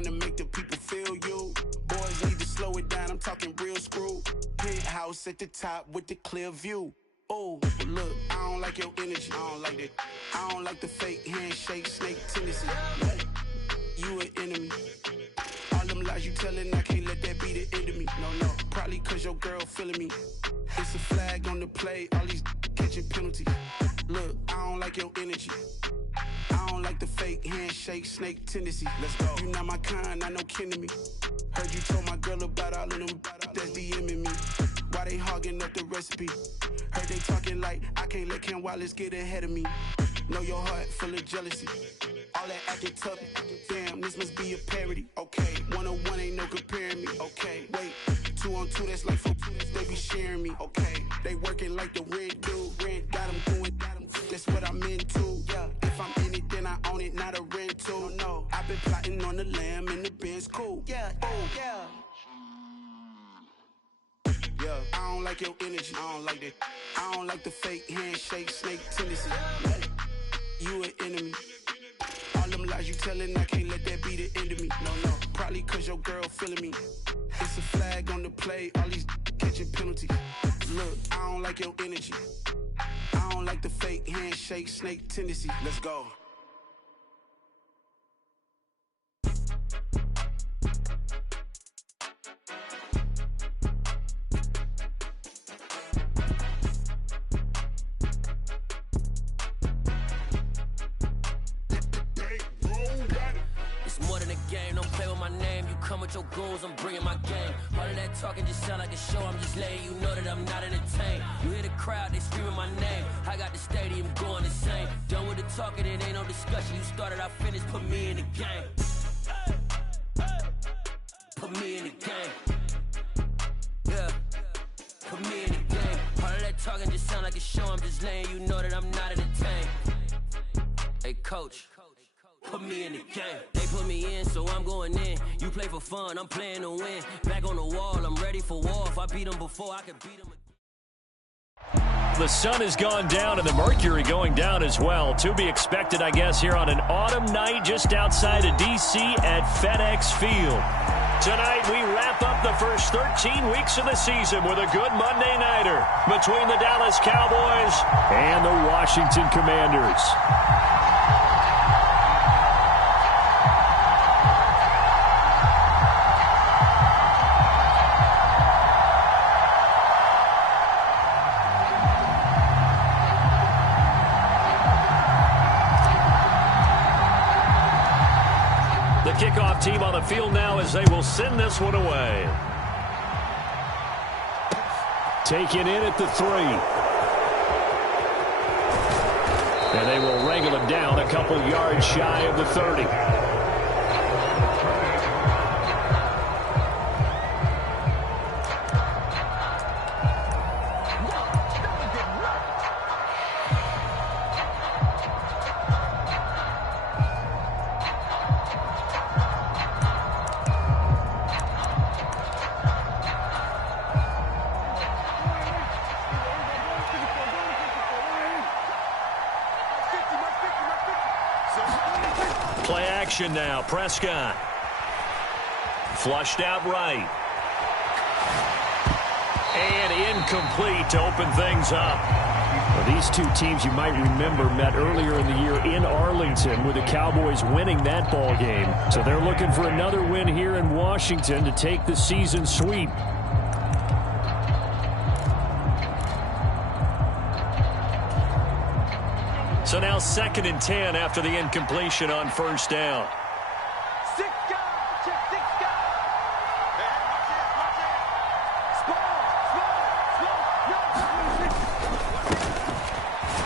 trying to make the people feel you. Boys need to slow it down, I'm talking real screw. Penthouse at the top with the clear view. Oh, look, I don't like your energy. I don't like that. I don't like the fake handshake, snake tendency. You an enemy. All them lies you telling, I can't let that be the end of me. No, probably cause your girl feeling me. It's a flag on the play, all these catching penalties. Look, I don't like your energy. I don't like the fake handshake, snake tendency. Let's go. You not my kind, not no kin to me. Heard you told my girl about all of them that's DMing me. Why they hogging up the recipe? Heard they talking like I can't let Ken Wallace get ahead of me. Know your heart full of jealousy. All that acting tough, damn, this must be a parody. Okay, 1-on-1 ain't no comparing me. Okay, wait, 2-on-2, that's like 4, they be sharing me. Okay, they working like the rent dude. Rent got them going, that's what I'm into. Yeah, if I'm in it, then I own it, not a rental. No, I've been plotting on the lamb and the Benz cool. Yeah, oh, yeah. Yeah, I don't like your energy. I don't like that. I don't like the fake handshake, snake tendency. You an enemy. All them lies you telling, I can't let that be the end of me. No, probably cause your girl feeling me. It's a flag on the play, all these catching penalties. Look, I don't like your energy. I don't like the fake handshake, snake tendency. Let's go. Come with your goons, I'm bringing my game. All of that talking just sound like a show, I'm just letting you know that I'm not entertained. You hear the crowd, they screaming my name. I got the stadium going insane. Done with the talking, it ain't no discussion. You started, I finished, put me in the game. Put me in the game. Yeah, put me in the game. All of that talking just sound like a show, I'm just letting you know that I'm not entertained. Hey coach, put me in the game. They put me in, so I'm going in. You play for fun, I'm playing to win. Back on the wall, I'm ready for war. If I beat them before, I can beat them again. The sun has gone down and the mercury going down as well. To be expected, I guess, here on an autumn night just outside of D.C. at FedEx Field. Tonight, we wrap up the first 13 weeks of the season with a good Monday nighter between the Dallas Cowboys and the Washington Commanders. Kickoff team on the field now as they will send this one away. Taken in at the 3. And they will wrangle him down a couple yards shy of the 30. Play action now. Prescott. Flushed out right. And incomplete to open things up. Well, these two teams, you might remember, met earlier in the year in Arlington with the Cowboys winning that ball game. So they're looking for another win here in Washington to take the season sweep. So now 2nd and 10 after the incompletion on first down. 6 guys, check 6 guys.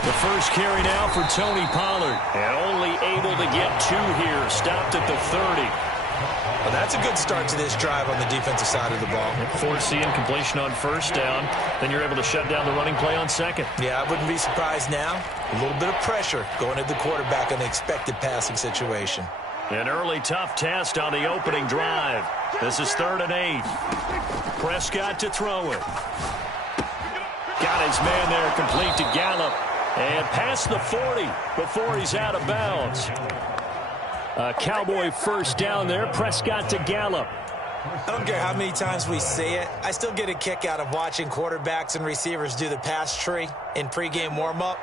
The first carry now for Tony Pollard. And only able to get 2 here. Stopped at the 30. Well, that's a good start to this drive on the defensive side of the ball. Force the incompletion on first down. Then you're able to shut down the running play on second. Yeah, I wouldn't be surprised now. A little bit of pressure going at the quarterback in an expected passing situation. An early tough test on the opening drive. This is 3rd and 8. Prescott to throw it. Got his man there complete to Gallup. And past the 40 before he's out of bounds. Cowboy first down there. Prescott to Gallup. I don't care how many times we say it. I still get a kick out of watching quarterbacks and receivers do the pass tree in pregame warm-up.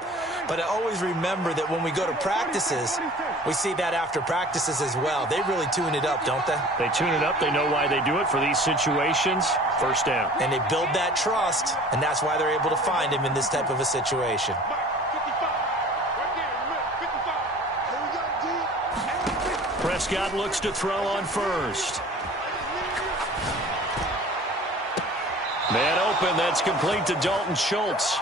But I always remember that when we go to practices, we see that after practices as well. They really tune it up, don't they? They tune it up. They know why they do it for these situations. First down. And they build that trust, and that's why they're able to find him in this type of a situation. Prescott looks to throw on first. Man open, that's complete to Dalton Schultz.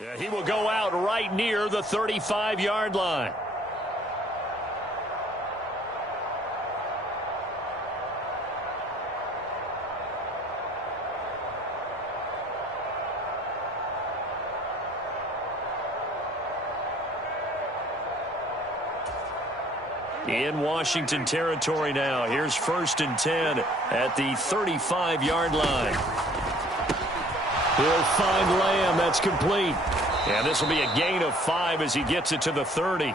Yeah, he will go out right near the 35-yard line. In Washington territory now. Here's 1st and 10 at the 35-yard line. He'll find Lamb. That's complete. And this will be a gain of 5 as he gets it to the 30.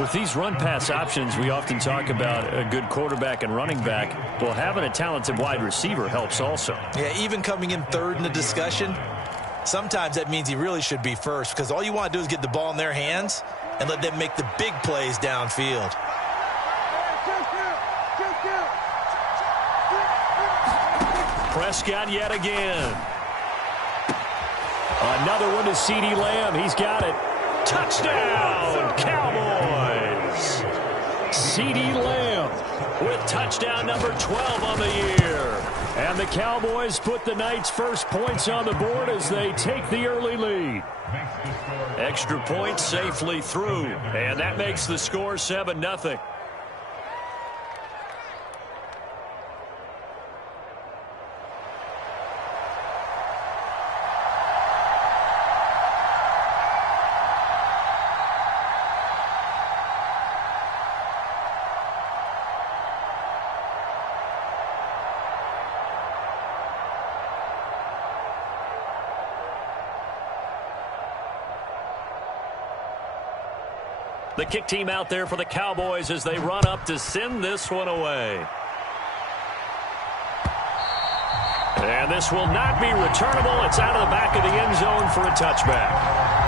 With these run-pass options, we often talk about a good quarterback and running back. Well, having a talented wide receiver helps also. Yeah, even coming in third in the discussion, sometimes that means he really should be first, because all you want to do is get the ball in their hands and let them make the big plays downfield. Prescott yet again. Another one to CeeDee Lamb. He's got it. Touchdown, Cowboys. CeeDee Lamb with touchdown number 12 on the year. And the Cowboys put the night's first points on the board as they take the early lead. Extra point safely through. And that makes the score 7-0. The kick team out there for the Cowboys as they run up to send this one away. And this will not be returnable. It's out of the back of the end zone for a touchback.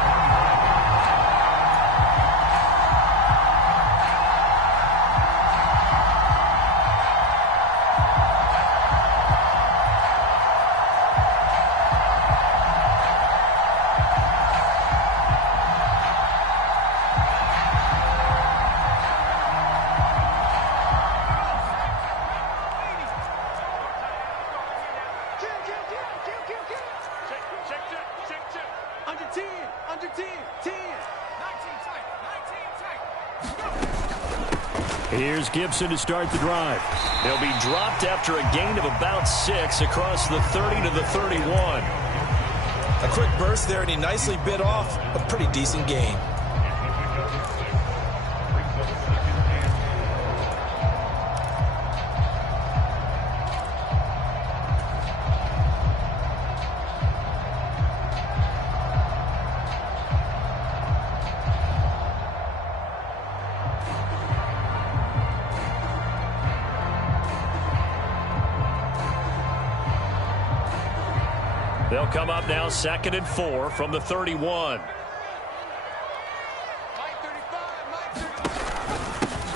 Here's Gibson to start the drive. He'll be dropped after a gain of about 6 across the 30 to the 31. A quick burst there, and he nicely bit off a pretty decent gain. They'll come up now 2nd and 4 from the 31.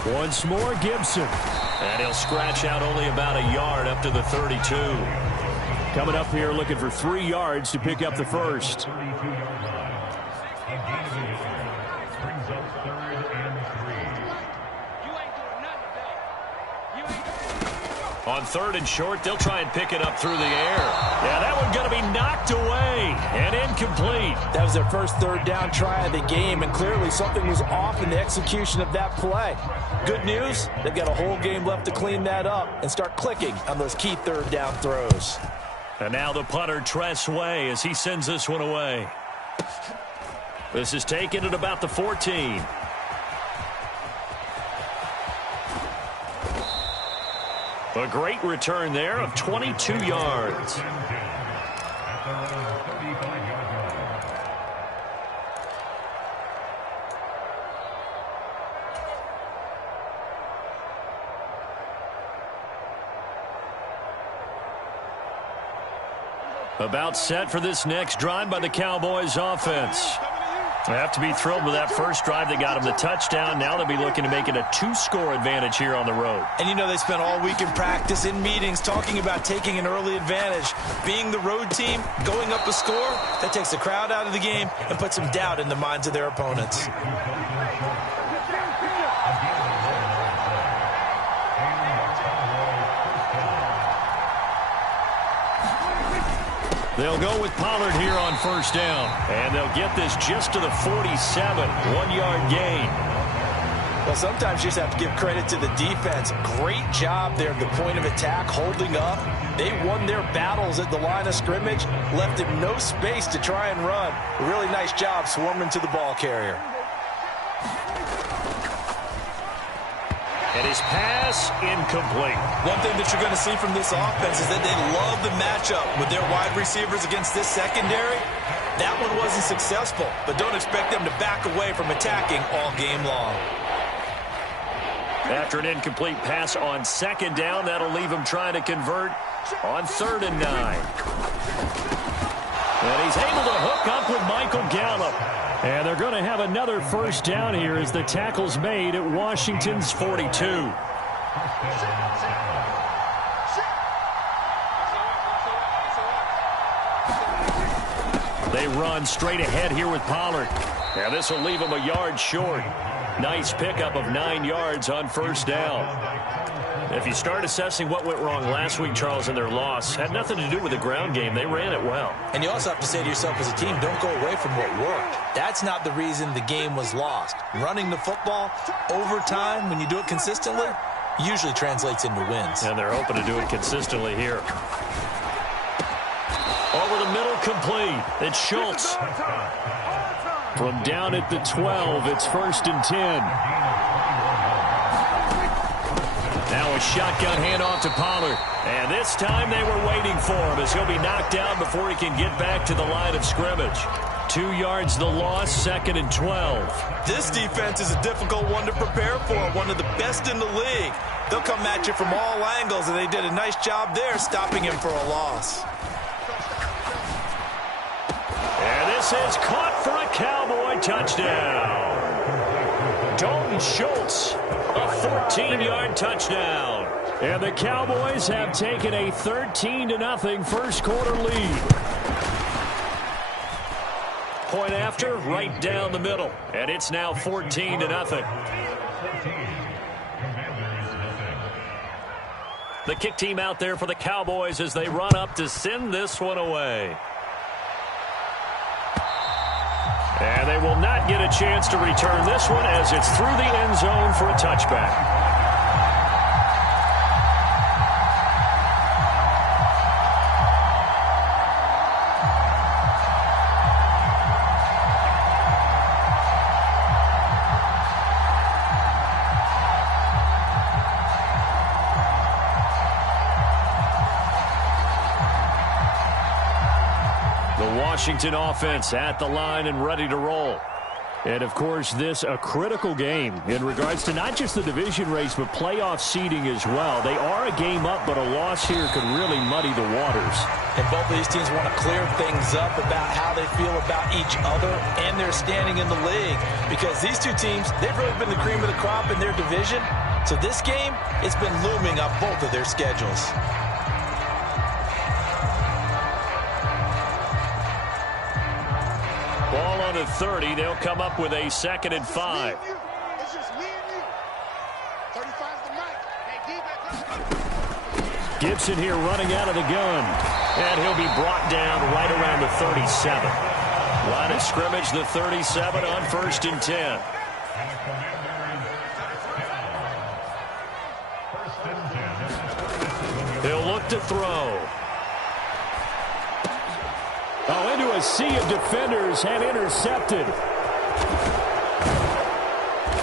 Once more, Gibson. And he'll scratch out only about a yard up to the 32. Coming up here looking for 3 yards to pick up the first. On 3rd and short, they'll try and pick it up through the air. Yeah, that one going to be knocked away and incomplete. That was their first 3rd down try of the game, and clearly something was off in the execution of that play. Good news, they've got a whole game left to clean that up and start clicking on those key 3rd down throws. And now the punter, Tress Way, as he sends this one away. This is taken at about the 14. A great return there of 22 yards. About set for this next drive by the Cowboys offense. They have to be thrilled with that first drive that got them the touchdown. Now they'll be looking to make it a 2-score advantage here on the road. And you know they spent all week in practice, in meetings, talking about taking an early advantage. Being the road team, going up a score, that takes the crowd out of the game and puts some doubt in the minds of their opponents. They'll go with Pollard here on first down. And they'll get this just to the 47. 1-yard gain. Well, sometimes you just have to give credit to the defense. Great job there at the point of attack, holding up. They won their battles at the line of scrimmage, left him no space to try and run. A really nice job swarming to the ball carrier. And his pass incomplete. One thing that you're going to see from this offense is that they love the matchup with their wide receivers against this secondary. That one wasn't successful, but don't expect them to back away from attacking all game long. After an incomplete pass on second down, that'll leave him trying to convert on 3rd and 9. And he's able to hook up with Michael Gallup. And they're going to have another first down here as the tackle's made at Washington's 42. They run straight ahead here with Pollard. And this will leave him a yard short. Nice pickup of 9 yards on first down. If you start assessing what went wrong last week, Charles, in their loss, had nothing to do with the ground game. They ran it well. And you also have to say to yourself as a team, don't go away from what worked. That's not the reason the game was lost. Running the football over time, when you do it consistently, usually translates into wins. And they're hoping to do it consistently here. Over the middle, complete. It's Schultz. From down at the 12, it's 1st and 10. Now a shotgun handoff to Pollard. And this time they were waiting for him as he'll be knocked down before he can get back to the line of scrimmage. 2 yards the loss, 2nd and 12. This defense is a difficult one to prepare for, one of the best in the league. They'll come at you from all angles, and they did a nice job there stopping him for a loss. And this is caught for a Cowboy touchdown. Dalton Schultz, a 14-yard touchdown. And the Cowboys have taken a 13-0 first quarter lead. Point after, right down the middle. And it's now 14-0. The kick team out there for the Cowboys as they run up to send this one away. And they will not get a chance to return this one as it's through the end zone for a touchback. Washington offense at the line and ready to roll. And, of course, this a critical game in regards to not just the division race, but playoff seeding as well. They are a game up, but a loss here could really muddy the waters. And both of these teams want to clear things up about how they feel about each other and their standing in the league. Because these two teams, they've really been the cream of the crop in their division. So this game, it's been looming on both of their schedules. Ball on the 30. They'll come up with a 2nd and 5. It's just me and you. 35's the mic. Hey, Gibson here running out of the gun. And he'll be brought down right around the 37. Line of scrimmage, the 37 on 1st and 10. He'll look to throw. Oh, into a sea of defenders and intercepted.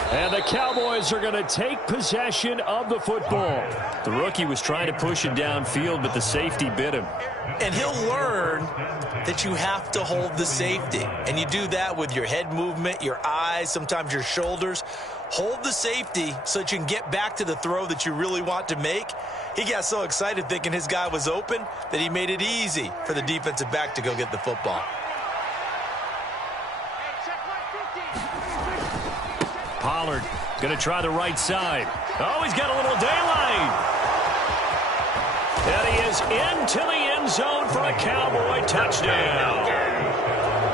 And the Cowboys are going to take possession of the football. The rookie was trying to push him downfield, but the safety bit him. And he'll learn that you have to hold the safety. And you do that with your head movement, your eyes, sometimes your shoulders. Hold the safety so that you can get back to the throw that you really want to make. He got so excited thinking his guy was open that he made it easy for the defensive back to go get the football. Pollard going to try the right side. Oh, he's got a little daylight. And he is into the end zone for a Cowboy touchdown.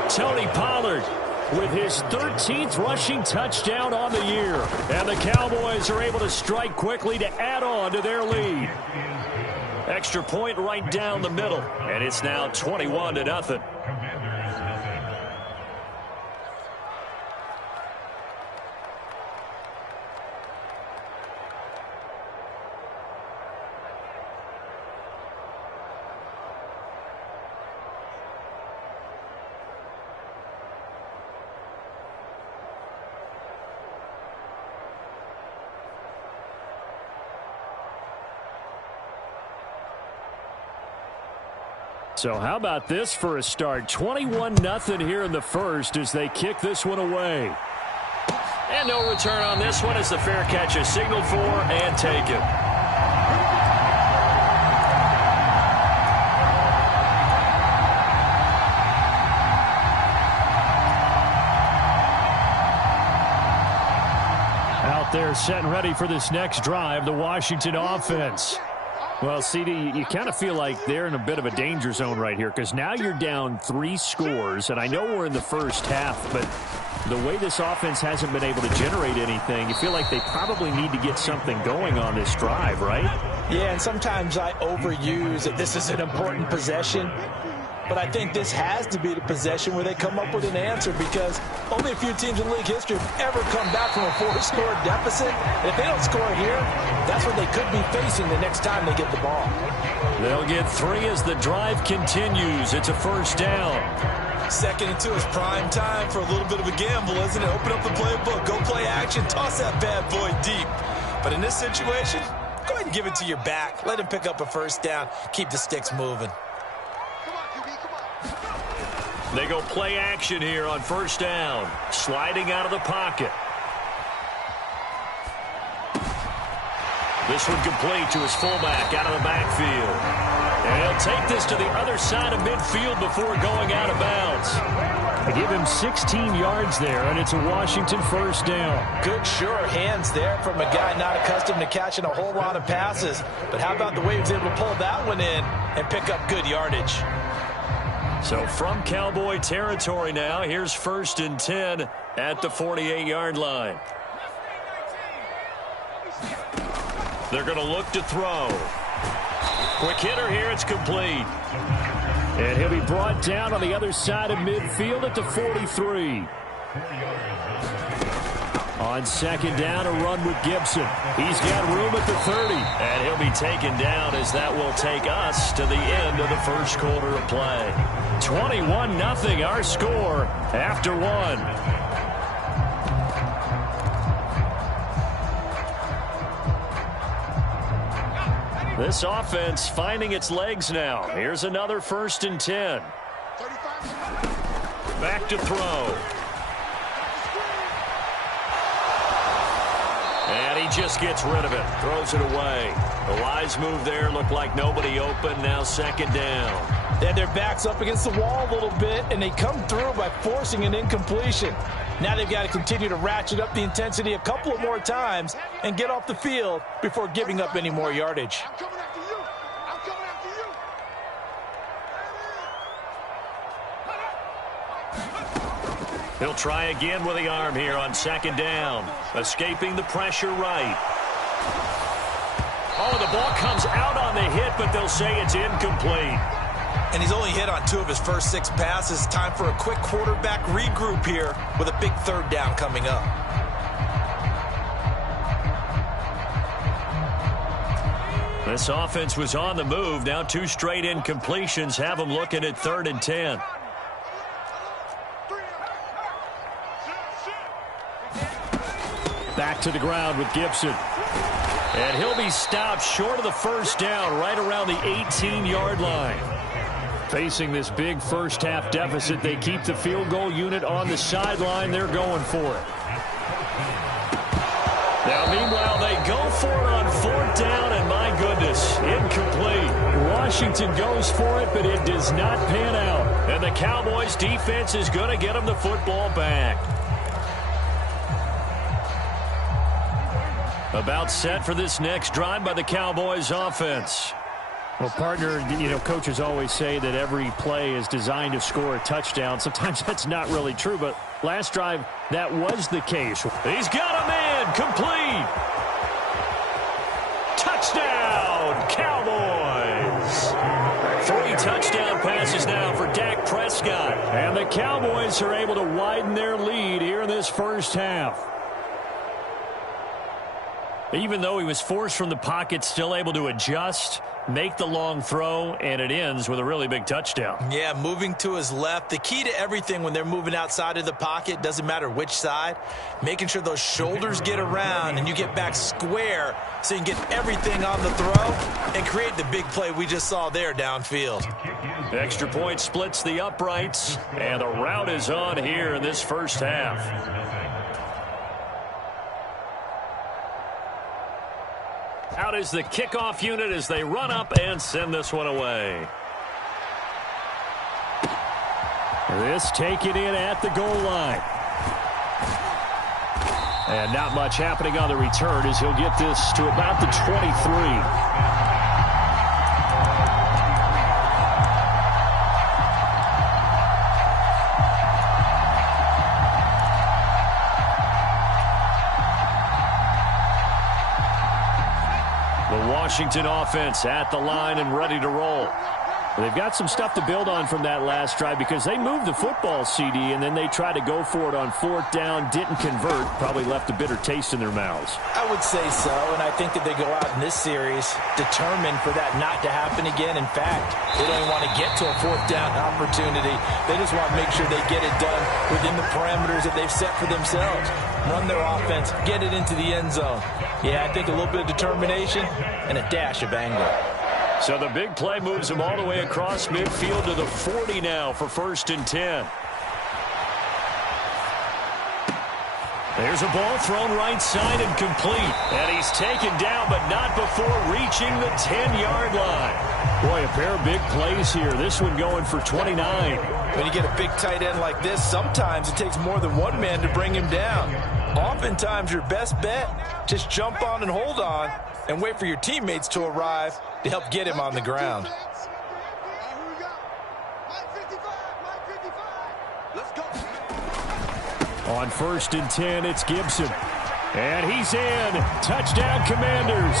Tony Pollard with his 13th rushing touchdown on the year. And the Cowboys are able to strike quickly to add on to their lead. Extra point right down the middle. And it's now 21-0. So how about this for a start? 21-0 here in the first as they kick this one away. And no return on this one as the fair catch is signaled for and taken. Out there set and ready for this next drive, the Washington offense. Well, CD, you kind of feel like they're in a bit of a danger zone right here because now you're down 3 scores, and I know we're in the first half, but the way this offense hasn't been able to generate anything, you feel like they probably need to get something going on this drive, right? Yeah, and sometimes I overuse that this is an important possession. But I think this has to be the possession where they come up with an answer because only a few teams in league history have ever come back from a 4-score deficit. And if they don't score here, that's what they could be facing the next time they get the ball. They'll get 3 as the drive continues. It's a first down. 2nd and 2 is prime time for a little bit of a gamble, isn't it? Open up the playbook, go play action, toss that bad boy deep. But in this situation, go ahead and give it to your back. Let him pick up a first down. Keep the sticks moving. They go play action here on first down. Sliding out of the pocket. This one complete to his fullback out of the backfield. And he'll take this to the other side of midfield before going out of bounds. They give him 16 yards there, and it's a Washington first down. Good, sure hands there from a guy not accustomed to catching a whole lot of passes. But how about the way he was able to pull that one in and pick up good yardage? So from Cowboy territory now, here's 1st and 10 at the 48-yard line. They're going to look to throw. Quick hitter here, it's complete. And he'll be brought down on the other side of midfield at the 43. On 2nd down, a run with Gibson. He's got room at the 30. And he'll be taken down as that will take us to the end of the first quarter of play. 21-0 our score after 1. This offense finding its legs now. Here's another 1st and 10. Back to throw. And he just gets rid of it. Throws it away. The wise move there. Looked like nobody open. Now 2nd down. They had their backs up against the wall a little bit, and they come through by forcing an incompletion. Now they've got to continue to ratchet up the intensity a couple of more times and get off the field before giving up any more yardage. I'm coming after you. I'm coming after you. He'll try again with the arm here on 2nd down. Escaping the pressure right. Oh, the ball comes out on the hit, but they'll say it's incomplete. And he's only hit on 2 of his first 6 passes. Time for a quick quarterback regroup here with a big 3rd down coming up. This offense was on the move. Now 2 straight incompletions have them looking at 3rd and 10. Back to the ground with Gibson. And he'll be stopped short of the first down, right around the 18-yard line. Facing this big first-half deficit, they keep the field goal unit on the sideline. They're going for it. Now, meanwhile, they go for it on fourth down, and my goodness, incomplete. Washington goes for it, but it does not pan out. And the Cowboys' defense is going to get them the football back. About set for this next drive by the Cowboys offense. Well, partner, coaches always say that every play is designed to score a touchdown. Sometimes that's not really true, but last drive, that was the case. He's got him in, complete. Touchdown, Cowboys. 3 touchdown passes now for Dak Prescott. And the Cowboys are able to widen their lead here in this first half. Even though he was forced from the pocket, still able to adjust, make the long throw, and it ends with a really big touchdown. Yeah, moving to his left. The key to everything when they're moving outside of the pocket, doesn't matter which side, making sure those shoulders get around and you get back square so you can get everything on the throw and create the big play we just saw there downfield. The extra point splits the uprights, and the route is on here in this first half. Out is the kickoff unit as they run up and send this one away. This taken in at the goal line. And not much happening on the return as he'll get this to about the 23. Washington offense at the line and ready to roll. They've got some stuff to build on from that last drive because they moved the football, CD, and then they tried to go for it on fourth down, didn't convert, probably left a bitter taste in their mouths. I would say so, and I think that they go out in this series determined for that not to happen again. In fact, they don't even want to get to a fourth down opportunity. They just want to make sure they get it done within the parameters that they've set for themselves. Run their offense, get it into the end zone. Yeah, I think a little bit of determination and a dash of anger. So the big play moves them all the way across midfield to the 40 now for 1st and 10. There's a ball thrown right side and complete. And he's taken down, but not before reaching the 10-yard line. Boy, a pair of big plays here. This one going for 29. When you get a big tight end like this, sometimes it takes more than one man to bring him down. Oftentimes, your best bet, just jump on and hold on and wait for your teammates to arrive to help get him on the ground. On 1st and 10, it's Gibson. And he's in. Touchdown, Commanders.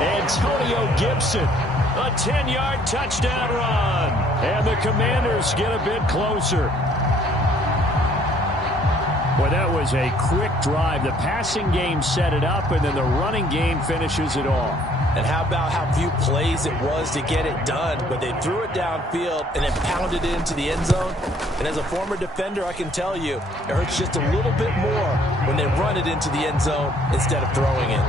Antonio Gibson. A 10-yard touchdown run. And the Commanders get a bit closer. Boy, that was a quick drive. The passing game set it up, and then the running game finishes it off. And how about how few plays it was to get it done, but they threw it downfield and then pounded it into the end zone. And as a former defender, I can tell you, it hurts just a little bit more when they run it into the end zone instead of throwing it.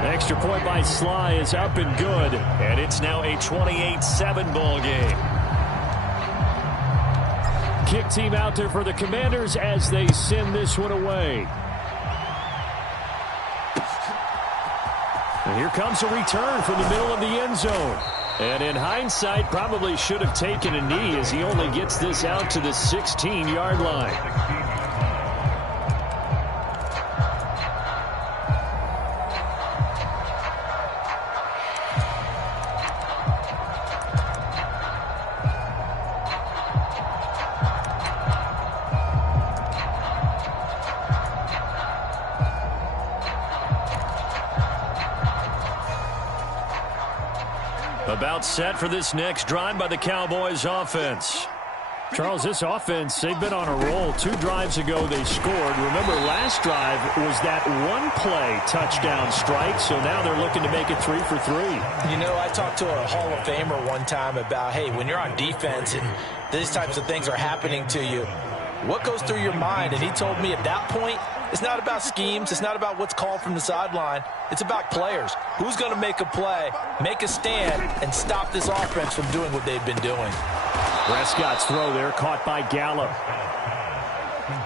The extra point by Sly is up and good, and it's now a 28-7 ball game. Kick team out there for the Commanders as they send this one away. And here comes a return from the middle of the end zone. And in hindsight, probably should have taken a knee as he only gets this out to the 16-yard line. About set for this next drive by the Cowboys offense. Charles, this offense, they've been on a roll. 2 drives ago they scored. Remember, last drive was that one-play touchdown strike, so now they're looking to make it 3 for 3. You know, I talked to a Hall of Famer one time about, hey, when you're on defense and these types of things are happening to you, what goes through your mind? And he told me at that point, It's not about schemes. It's not about what's called from the sideline. It's about players. Who's going to make a play, make a stand, and stop this offense from doing what they've been doing. Prescott's throw there caught by Gallup.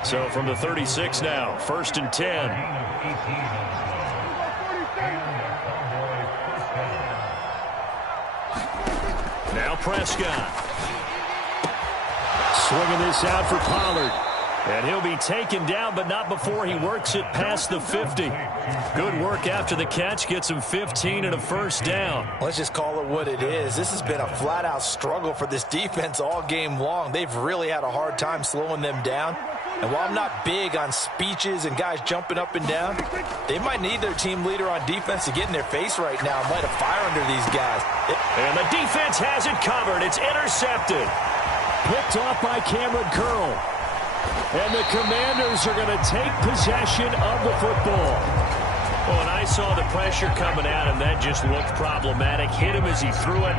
So from the 36 now, 1st and 10. Now Prescott. Swinging this out for Pollard. And he'll be taken down, but not before he works it past the 50. Good work after the catch. Gets him 15 and a first down. Let's just call it what it is. This has been a flat-out struggle for this defense all game long. They've really had a hard time slowing them down. And while I'm not big on speeches and guys jumping up and down, they might need their team leader on defense to get in their face right now and light a fire under these guys. And the defense has it covered. It's intercepted. Picked off by Cameron Curl. And the Commanders are going to take possession of the football. Well, when I saw the pressure coming at him, that just looked problematic. Hit him as he threw it,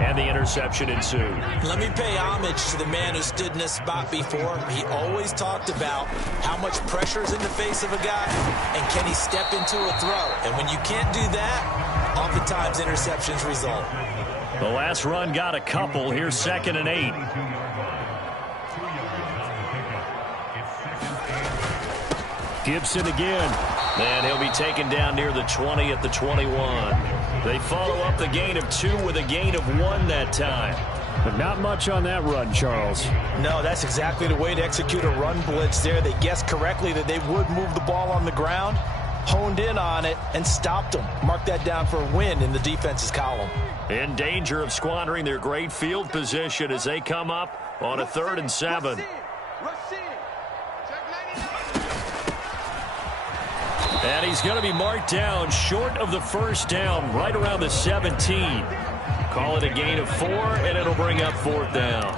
and the interception ensued. Let me pay homage to the man who stood in this spot before. He always talked about how much pressure is in the face of a guy, and can he step into a throw. And when you can't do that, oftentimes interceptions result. The last run got a couple. Here's 2nd and 8. Gibson again. And he'll be taken down near the 20 at the 21. They follow up the gain of 2 with a gain of 1 that time. But not much on that run, Charles. No, that's exactly the way to execute a run blitz there. They guessed correctly that they would move the ball on the ground, honed in on it, and stopped them. Mark that down for a win in the defense's column. In danger of squandering their great field position as they come up on a 3rd and 7. And he's going to be marked down short of the first down, right around the 17. Call it a gain of 4, and it'll bring up 4th down.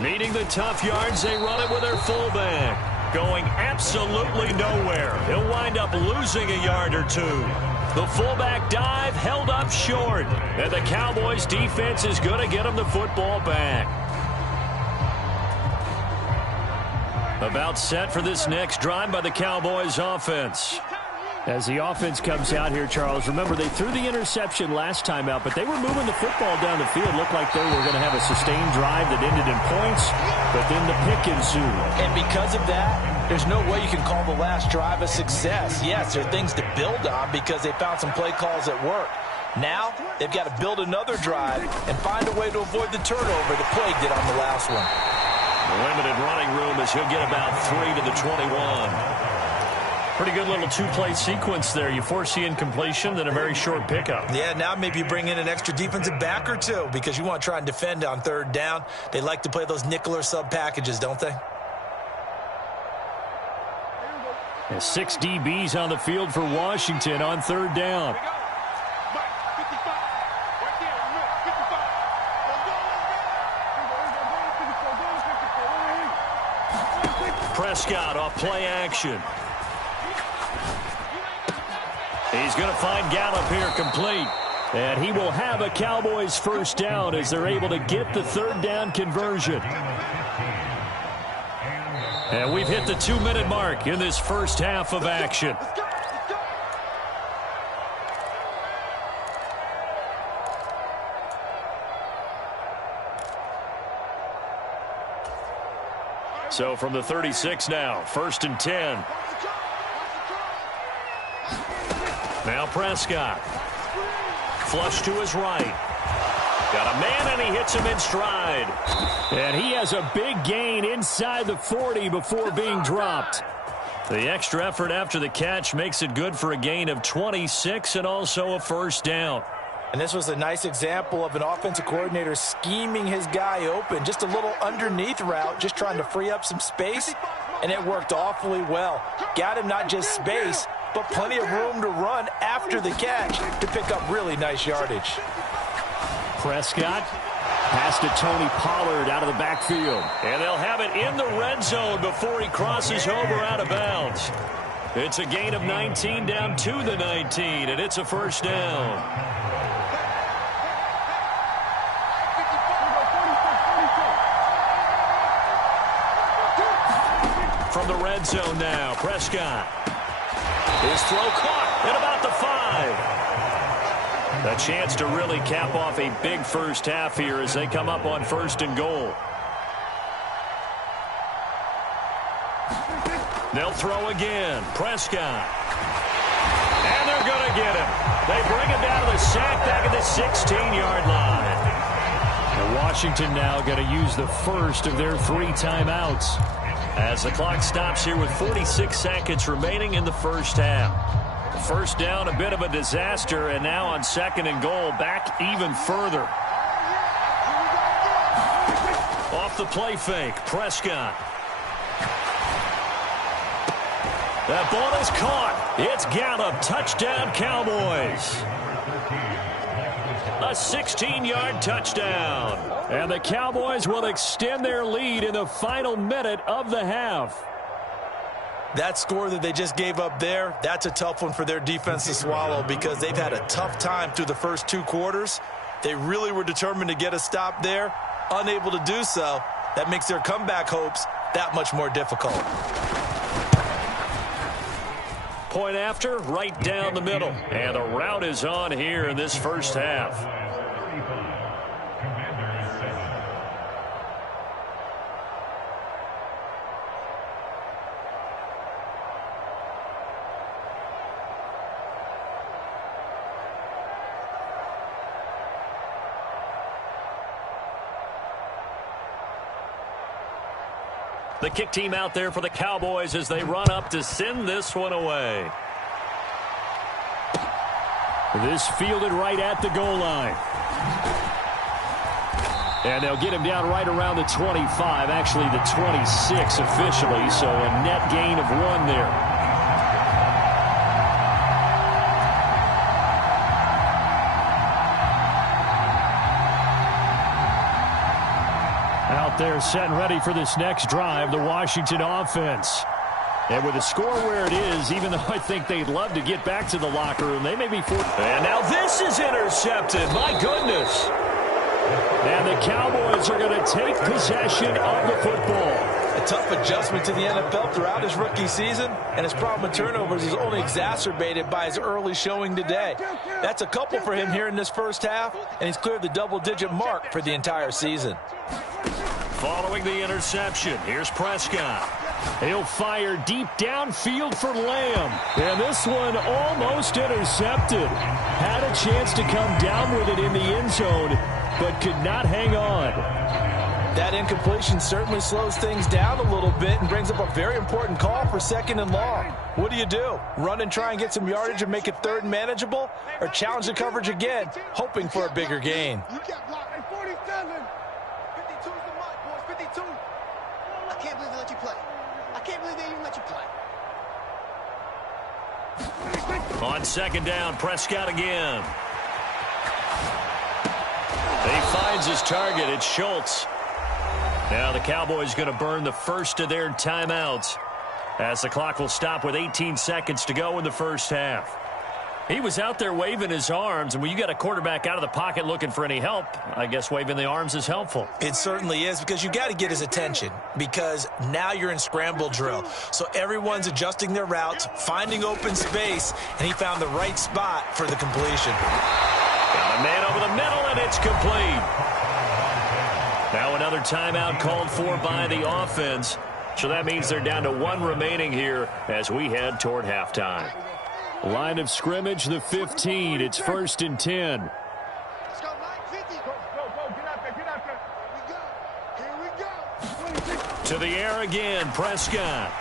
Needing the tough yards, they run it with their fullback. Going absolutely nowhere. He'll wind up losing a yard or 2. The fullback dive held up short. And the Cowboys defense is going to get him the football back. About set for this next drive by the Cowboys offense. As the offense comes out here, Charles, remember they threw the interception last time out, but they were moving the football down the field. Looked like they were going to have a sustained drive that ended in points, but then the pick ensued. And because of that, there's no way you can call the last drive a success. Yes, there are things to build on because they found some play calls that work. Now, they've got to build another drive and find a way to avoid the turnover the plague did on the last one. Limited running room as he'll get about 3 to the 21. Pretty good little 2-play sequence there. You force the incompletion, then a very short pickup. Yeah, now maybe you bring in an extra defensive back or 2 because you want to try and defend on 3rd down. They like to play those nickel or sub packages, don't they? And 6 DBs on the field for Washington on 3rd down. Prescott off play action. He's going to find Gallup here complete. And he will have a Cowboys first down as they're able to get the 3rd down conversion. And we've hit the 2-minute mark in this first half of action. So from the 36 now, 1st and 10. Now Prescott. Flush to his right. Got a man, and he hits him in stride. And he has a big gain inside the 40 before being dropped. The extra effort after the catch makes it good for a gain of 26 and also a first down. And this was a nice example of an offensive coordinator scheming his guy open. Just a little underneath route, just trying to free up some space, and it worked awfully well. Got him not just space, but plenty of room to run after the catch to pick up really nice yardage. Prescott. Pass to Tony Pollard out of the backfield. And they'll have it in the red zone before he crosses over out of bounds. It's a gain of 19 down to the 19, and it's a first down. From the red zone now, Prescott. His throw caught at about the 5. A chance to really cap off a big first half here as they come up on 1st and goal. They'll throw again. Prescott. And they're going to get him. They bring him down to the sack back at the 16-yard line. And Washington now going to use the first of their 3 timeouts as the clock stops here with 46 seconds remaining in the first half. First down, a bit of a disaster, and now on 2nd and goal, back even further. Off the play fake, Prescott. That ball is caught. It's Gallup. Touchdown, Cowboys. A 16-yard touchdown. And the Cowboys will extend their lead in the final minute of the half. That score that they just gave up there, that's a tough one for their defense to swallow because they've had a tough time through the first 2 quarters. They really were determined to get a stop there, unable to do so. That makes their comeback hopes that much more difficult. Point after, right down the middle. And the route is on here in this first half. The kick team out there for the Cowboys as they run up to send this one away. This fielded right at the goal line. And they'll get him down right around the 25, actually the 26 officially, so a net gain of 1 there. Out there set and ready for this next drive, the Washington offense. And with the score where it is, even though I think they'd love to get back to the locker room, they may be forced. And now this is intercepted. My goodness. And the Cowboys are going to take possession of the football. A tough adjustment to the NFL throughout his rookie season, and his problem with turnovers is only exacerbated by his early showing today. That's a couple for him here in this first half, and he's cleared the double-digit mark for the entire season. Following the interception, here's Prescott. He'll fire deep downfield for Lamb. And this one almost intercepted. Had a chance to come down with it in the end zone, but could not hang on. That incompletion certainly slows things down a little bit and brings up a very important call for 2nd and long. What do? Run and try and get some yardage and make it 3rd and manageable? Or challenge the coverage again, hoping for a bigger gain? You got blocked at 47. 52 is the mark, boys. 52. I can't believe they let you play. I can't believe they even let you play. On 2nd down, Prescott again. He finds his target. It's Schultz. Now the Cowboys going to burn the first of their timeouts as the clock will stop with 18 seconds to go in the first half. He was out there waving his arms, and when you got a quarterback out of the pocket looking for any help, I guess waving the arms is helpful. It certainly is, because you got to get his attention, because now you're in scramble drill. So everyone's adjusting their routes, finding open space, and he found the right spot for the completion. Got a man over the middle, and it's complete. Now another timeout called for by the offense. So that means they're down to 1 remaining here as we head toward halftime. Line of scrimmage, the 15. It's 1st and 10. Let's go, 950. Go, get out there, Here we go. To the air again, Prescott.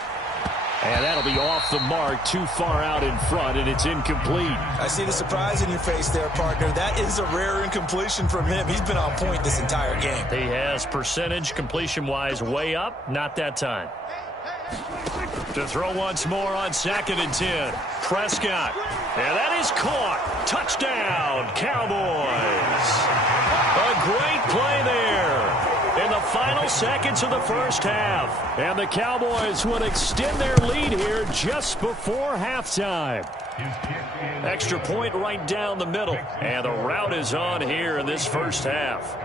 And that'll be off the mark, too far out in front, and it's incomplete. I see the surprise in your face there, partner. That is a rare incompletion from him. He's been on point this entire game. He has percentage completion-wise way up. Not that time. To throw once more on 2nd and 10. Prescott. And that is caught. Touchdown, Cowboys. A great play there in the final seconds of the first half. And the Cowboys would extend their lead here just before halftime. Extra point right down the middle. And the route is on here in this first half.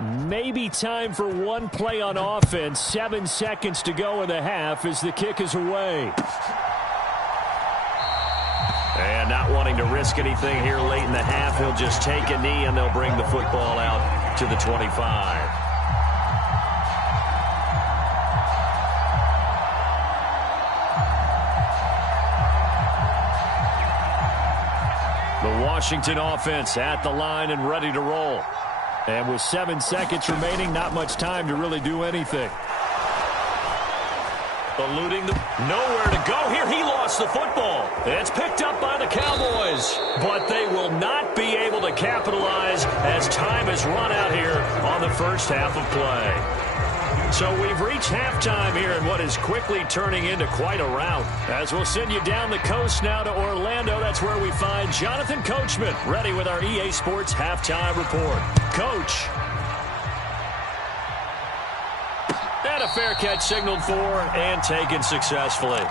Maybe time for one play on offense. 7 seconds to go in the half as the kick is away. And not wanting to risk anything here late in the half, he'll just take a knee and they'll bring the football out to the 25. The Washington offense at the line and ready to roll. And with 7 seconds remaining, not much time to really do anything. Eluding the... Nowhere to go here. He lost the football. It's picked up by the Cowboys. But they will not be able to capitalize as time has run out here on the first half of play. So we've reached halftime here in what is quickly turning into quite a rout. As we'll send you down the coast now to Orlando, that's where we find Jonathan Coachman, ready with our EA Sports Halftime Report. Coach. And a fair catch signaled for and taken successfully.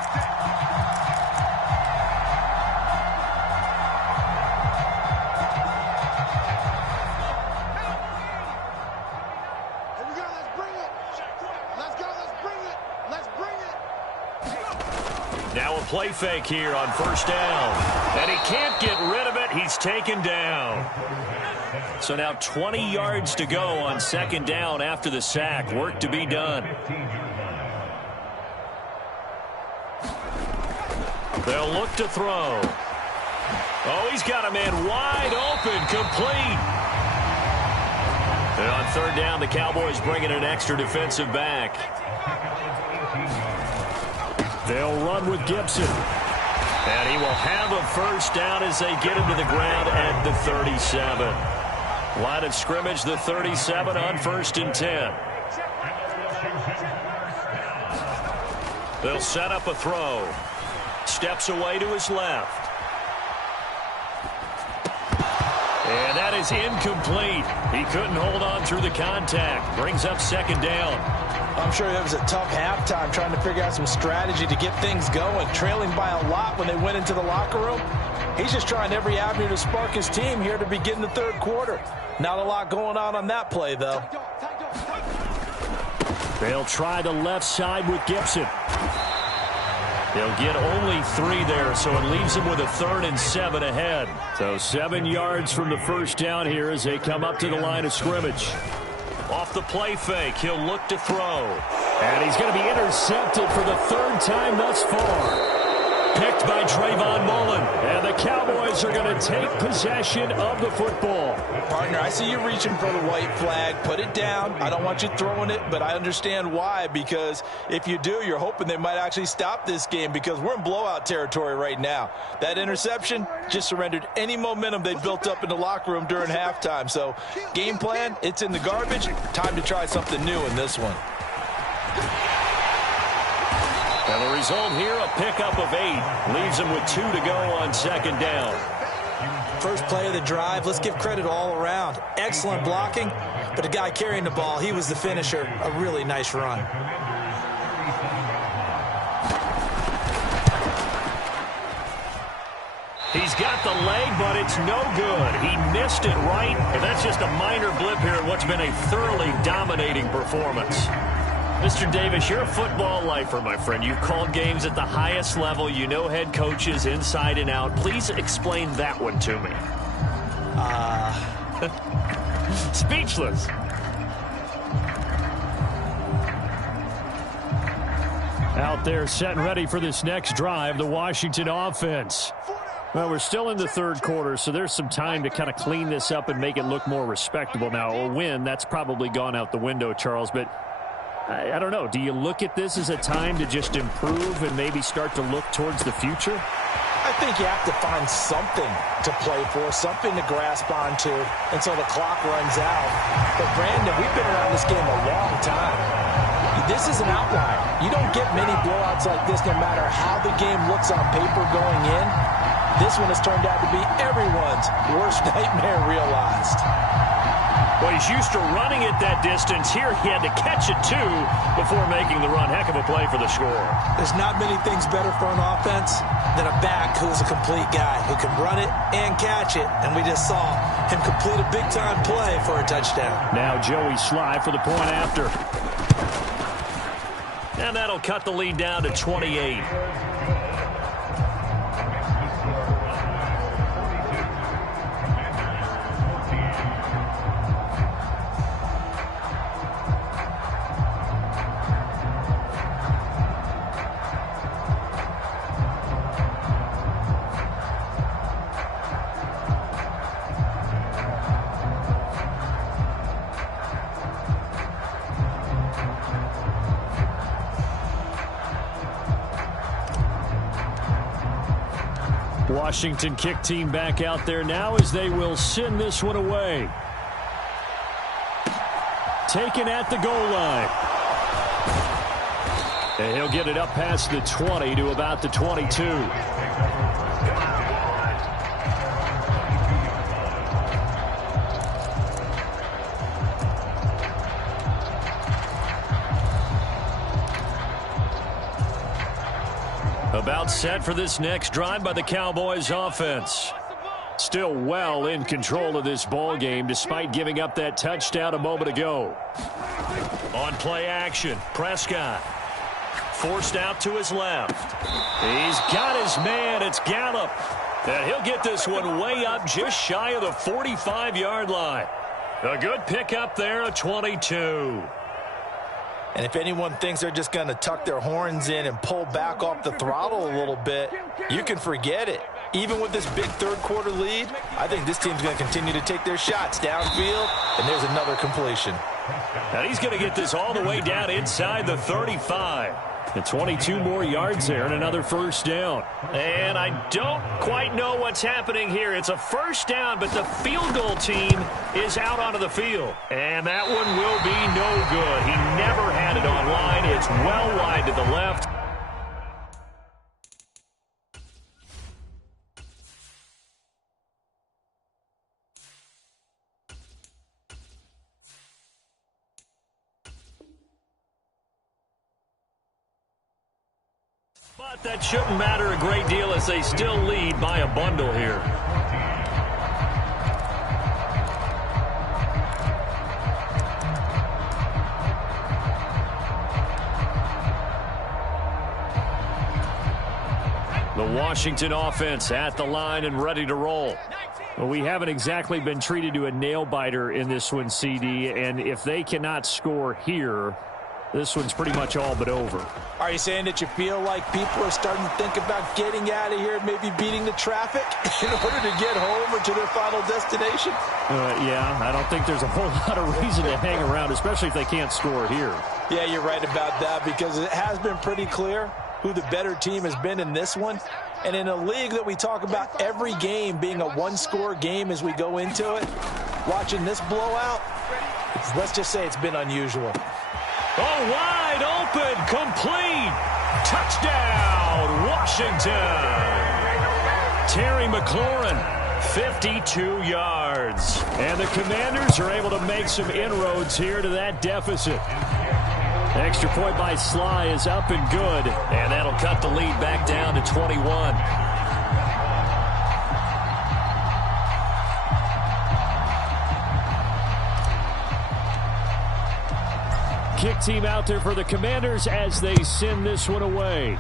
Now a play fake here on first down. And he can't get rid of it. He's taken down. So now 20 yards to go on 2nd down after the sack. Work to be done. They'll look to throw. Oh, he's got a man wide open, complete. And on 3rd down, the Cowboys bring in an extra defensive back. They'll run with Gibson. And he will have a first down as they get him to the ground at the 37. Line of scrimmage, the 37 on 1st and 10. They'll set up a throw. Steps away to his left. And that is incomplete. He couldn't hold on through the contact. Brings up 2nd down. I'm sure it was a tough halftime trying to figure out some strategy to get things going. Trailing by a lot when they went into the locker room. He's just trying every avenue to spark his team here to begin the 3rd quarter. Not a lot going on that play, though. They'll try the left side with Gibson. They'll get only 3 there, so it leaves them with a 3rd and 7 ahead. So 7 yards from the first down here as they come up to the line of scrimmage. Off the play fake, he'll look to throw. And he's going to be intercepted for the 3rd time thus far. Picked by Trayvon Mullen. And the Cowboys are going to take possession of the football. Partner, I see you reaching for the white flag. Put it down. I don't want you throwing it, but I understand why. Because if you do, you're hoping they might actually stop this game because we're in blowout territory right now. That interception just surrendered any momentum they built up in the locker room during halftime. So game plan, it's in the garbage. Time to try something new in this one. And the result here, a pickup of 8. Leaves them with 2 to go on 2nd down. First play of the drive, let's give credit all around. Excellent blocking, but the guy carrying the ball, he was the finisher. A really nice run. He's got the leg, but it's no good. He missed it right, and that's just a minor blip here in what's been a thoroughly dominating performance. Mr. Davis, you're a football lifer, my friend. You've called games at the highest level. You know head coaches inside and out. Please explain that one to me. Speechless. Out there set and ready for this next drive, the Washington offense. Well, we're still in the third quarter, so there's some time to kind of clean this up and make it look more respectable. Now, a win, that's probably gone out the window, Charles, but I don't know. Do you look at this as a time to just improve and maybe start to look towards the future? I think you have to find something to play for, something to grasp onto until the clock runs out. But, Brandon, we've been around this game a long time. This is an outlier. You don't get many blowouts like this no matter how the game looks on paper going in. This one has turned out to be everyone's worst nightmare realized. Well, he's used to running it that distance. Here he had to catch it, too, before making the run. Heck of a play for the score. There's not many things better for an offense than a back who's a complete guy who can run it and catch it. And we just saw him complete a big-time play for a touchdown. Now Joey Sly for the point after. And that'll cut the lead down to 28. Washington kick team back out there now as they will send this one away. Taken at the goal line. And he'll get it up past the 20 to about the 22. About set for this next drive by the Cowboys offense. Still well in control of this ball game despite giving up that touchdown a moment ago. On play action, Prescott forced out to his left. He's got his man. It's Gallup. And he'll get this one way up just shy of the 45-yard line. A good pickup there, a 22. And if anyone thinks they're just going to tuck their horns in and pull back off the throttle a little bit, you can forget it. Even with this big third-quarter lead, I think this team's going to continue to take their shots downfield, and there's another completion. And he's going to get this all the way down inside the 35. And 22 more yards there and another first down. And I don't quite know what's happening here. It's a first down, but the field goal team is out onto the field. And that one will be no good. He never had it on line. It's well wide to the left. But that shouldn't matter a great deal as they still lead by a bundle here. The Washington offense at the line and ready to roll. Well, we haven't exactly been treated to a nail-biter in this one, CD, and if they cannot score here, this one's pretty much all but over. Are you saying that you feel like people are starting to think about getting out of here, maybe beating the traffic in order to get home or to their final destination? Yeah, I don't think there's a whole lot of reason to hang around, especially if they can't score here. Yeah, you're right about that because it has been pretty clear who the better team has been in this one. And in a league that we talk about every game being a one-score game as we go into it, watching this blowout, let's just say it's been unusual. Oh, wide open, complete. Touchdown, Washington. Terry McLaurin, 52 yards. And the Commanders are able to make some inroads here to that deficit. Extra point by Sly is up and good. And that'll cut the lead back down to 21. kick team out there for the Commanders as they send this one away.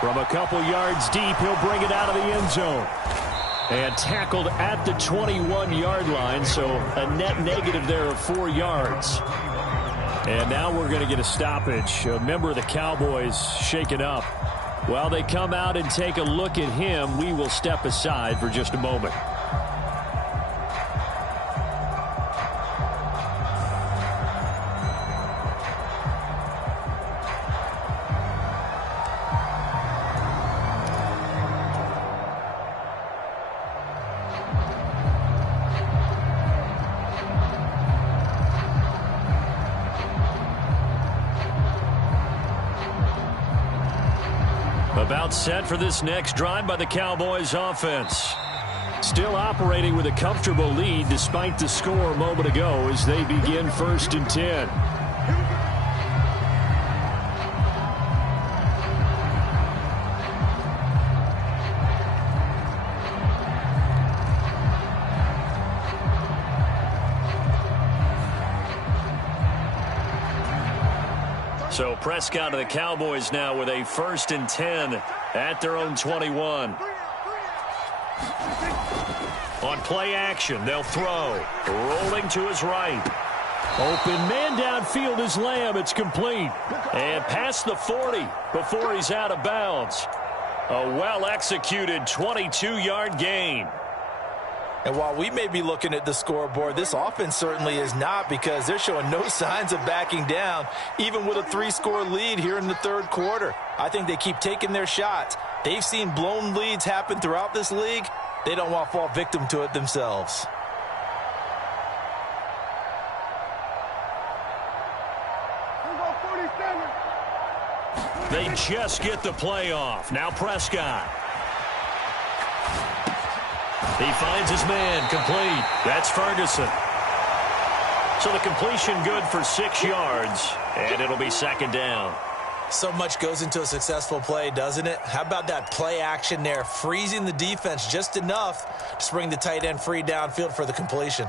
From a couple yards deep, he'll bring it out of the end zone. And tackled at the 21-yard line, so a net negative there of 4 yards. And now we're going to get a stoppage. A member of the Cowboys shaken up. While they come out and take a look at him, we will step aside for just a moment. About set for this next drive by the Cowboys offense. Still operating with a comfortable lead despite the score a moment ago as they begin 1st and 10. So Prescott of the Cowboys now with a 1st and 10 at their own 21. On play action, they'll throw. Rolling to his right. Open man downfield is Lamb. It's complete. And past the 40 before he's out of bounds. A well-executed 22-yard gain. And while we may be looking at the scoreboard, this offense certainly is not, because they're showing no signs of backing down, even with a 3-score lead here in the 3rd quarter. I think they keep taking their shots. They've seen blown leads happen throughout this league. They don't want to fall victim to it themselves. They just get the play off. Now Prescott. He finds his man, complete. That's Ferguson. So the completion good for 6 yards, and it'll be 2nd down. So much goes into a successful play, doesn't it? How about that play action there, freezing the defense just enough to bring the tight end free downfield for the completion.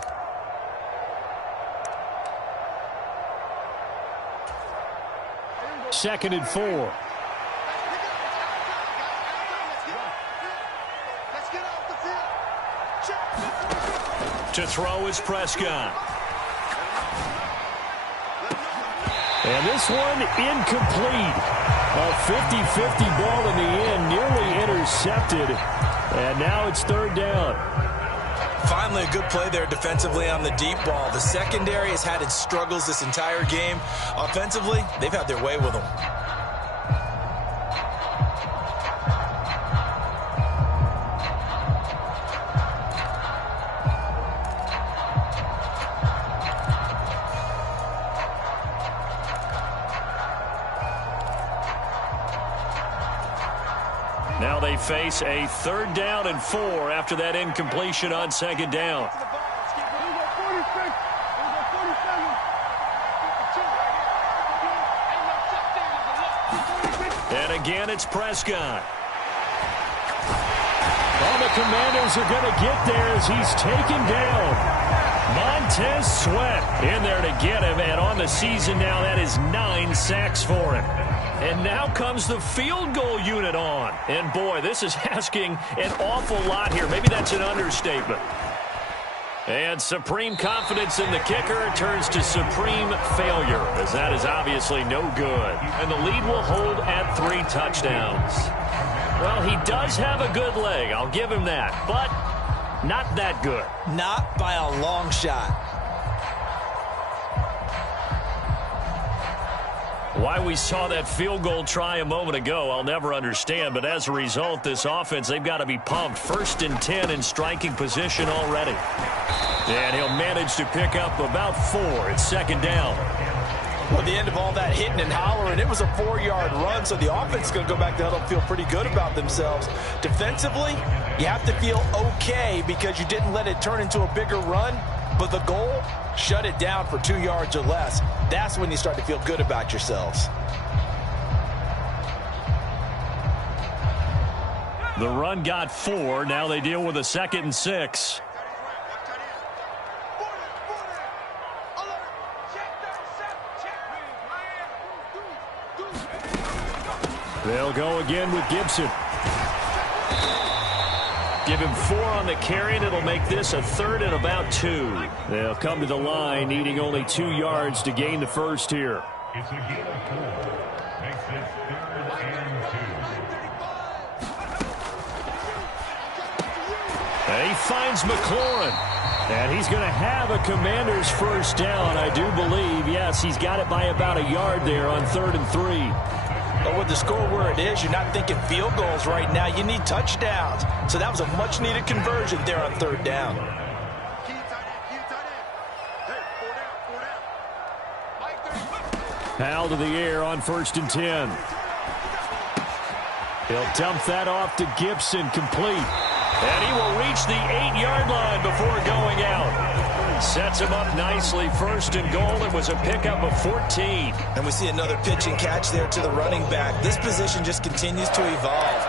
Second and 4. To throw is Prescott. And this one incomplete. A 50-50 ball in the end, nearly intercepted. And now it's 3rd down. Finally, a good play there defensively on the deep ball. The secondary has had its struggles this entire game. Offensively, they've had their way with them. Now they face a 3rd down and 4 after that incompletion on 2nd down. And again, it's Prescott. All the Commanders are going to get there as he's taken down. Montez Sweat in there to get him, and on the season now, that is 9 sacks for him. And now comes the field goal unit on. And boy, this is asking an awful lot here. Maybe that's an understatement. And supreme confidence in the kicker turns to supreme failure, as that is obviously no good. And the lead will hold at 3 touchdowns. Well, he does have a good leg. I'll give him that. But not that good. Not by a long shot. Why we saw that field goal try a moment ago, I'll never understand. But as a result, this offense, they've got to be pumped. 1st and 10 in striking position already. And he'll manage to pick up about 4. It's 2nd down. Well, the end of all that hitting and hollering, it was a 4-yard run, so the offense is going to go back to huddle and feel pretty good about themselves. Defensively, you have to feel okay because you didn't let it turn into a bigger run, but the goal, shut it down for 2 yards or less. That's when you start to feel good about yourselves. The run got 4. Now they deal with a 2nd and 6. They'll go again with Gibson. Give him 4 on the carry, and it'll make this a 3rd and about 2. They'll come to the line, needing only 2 yards to gain the first here. It's a gain of 4. Makes it 3rd and 2. And he finds McLaurin. And he's going to have a Commanders first down, I do believe. Yes, he's got it by about a yard there on 3rd and 3. But with the score where it is, you're not thinking field goals right now. You need touchdowns. So that was a much-needed conversion there on 3rd down. Hal to the air on 1st and 10. He'll dump that off to Gibson, complete. And he will reach the 8-yard line before going out. Sets him up nicely. 1st and goal. It was a pickup of 14. And we see another pitch and catch there to the running back. This position just continues to evolve.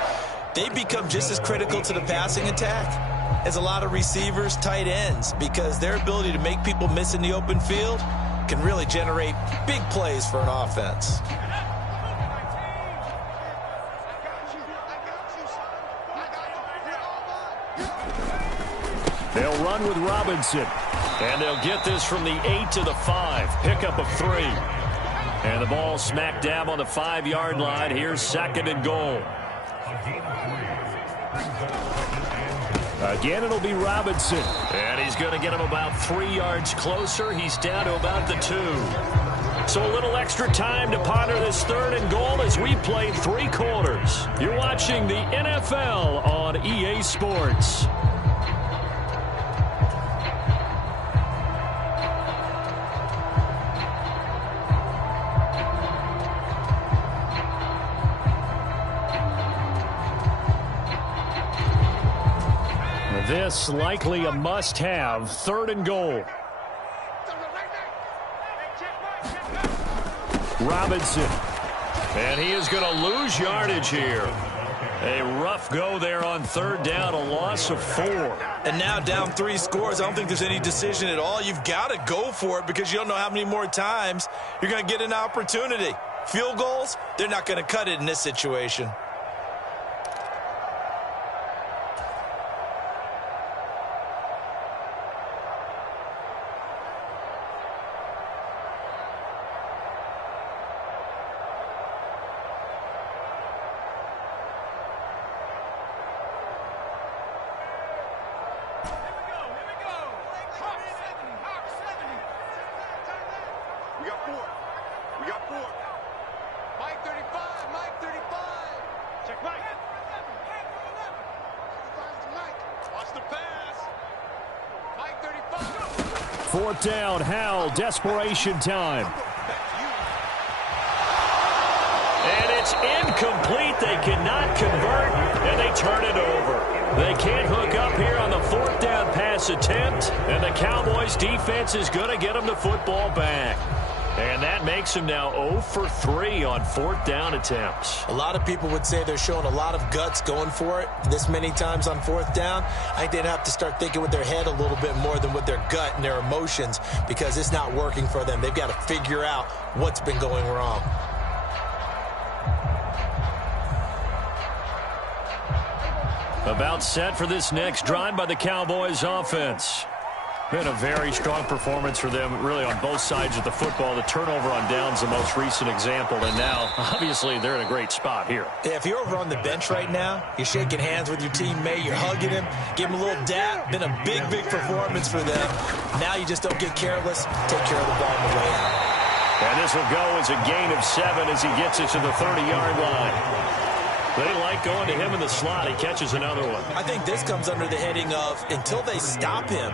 They become just as critical to the passing attack as a lot of receivers, tight ends, because their ability to make people miss in the open field can really generate big plays for an offense. They'll run with Robinson. And they'll get this from the 8 to the 5. Pickup of 3. And the ball smack dab on the 5-yard line. Here's 2nd and goal. Again, it'll be Robinson. And he's going to get him about 3 yards closer. He's down to about the 2. So a little extra time to ponder this 3rd and goal as we play 3 quarters. You're watching the NFL on EA Sports. This likely a must-have, 3rd and goal. Robinson. And he is going to lose yardage here. A rough go there on 3rd down, a loss of 4. And now down 3 scores. I don't think there's any decision at all. You've got to go for it because you don't know how many more times you're going to get an opportunity. Field goals, they're not going to cut it in this situation. Fourth down, Howell, desperation time. And it's incomplete. They cannot convert, and they turn it over. They can't hook up here on the 4th down pass attempt, and the Cowboys defense is going to get them the football back. And that makes them now 0 for 3 on 4th down attempts. A lot of people would say they're showing a lot of guts going for it this many times on 4th down. I think they'd have to start thinking with their head a little bit more than with their gut and their emotions because it's not working for them. They've got to figure out what's been going wrong. About set for this next drive by the Cowboys offense. Been a very strong performance for them, really, on both sides of the football. The turnover on downs, the most recent example, and now, obviously, they're in a great spot here. Yeah, if you're over on the bench right now, you're shaking hands with your teammate, you're hugging him, give him a little dap. Been a big, big performance for them. Now you just don't get careless. Take care of the ball on the way out. And this will go as a gain of 7 as he gets it to the 30-yard line. They like going to him in the slot. He catches another one. I think this comes under the heading of until they stop him,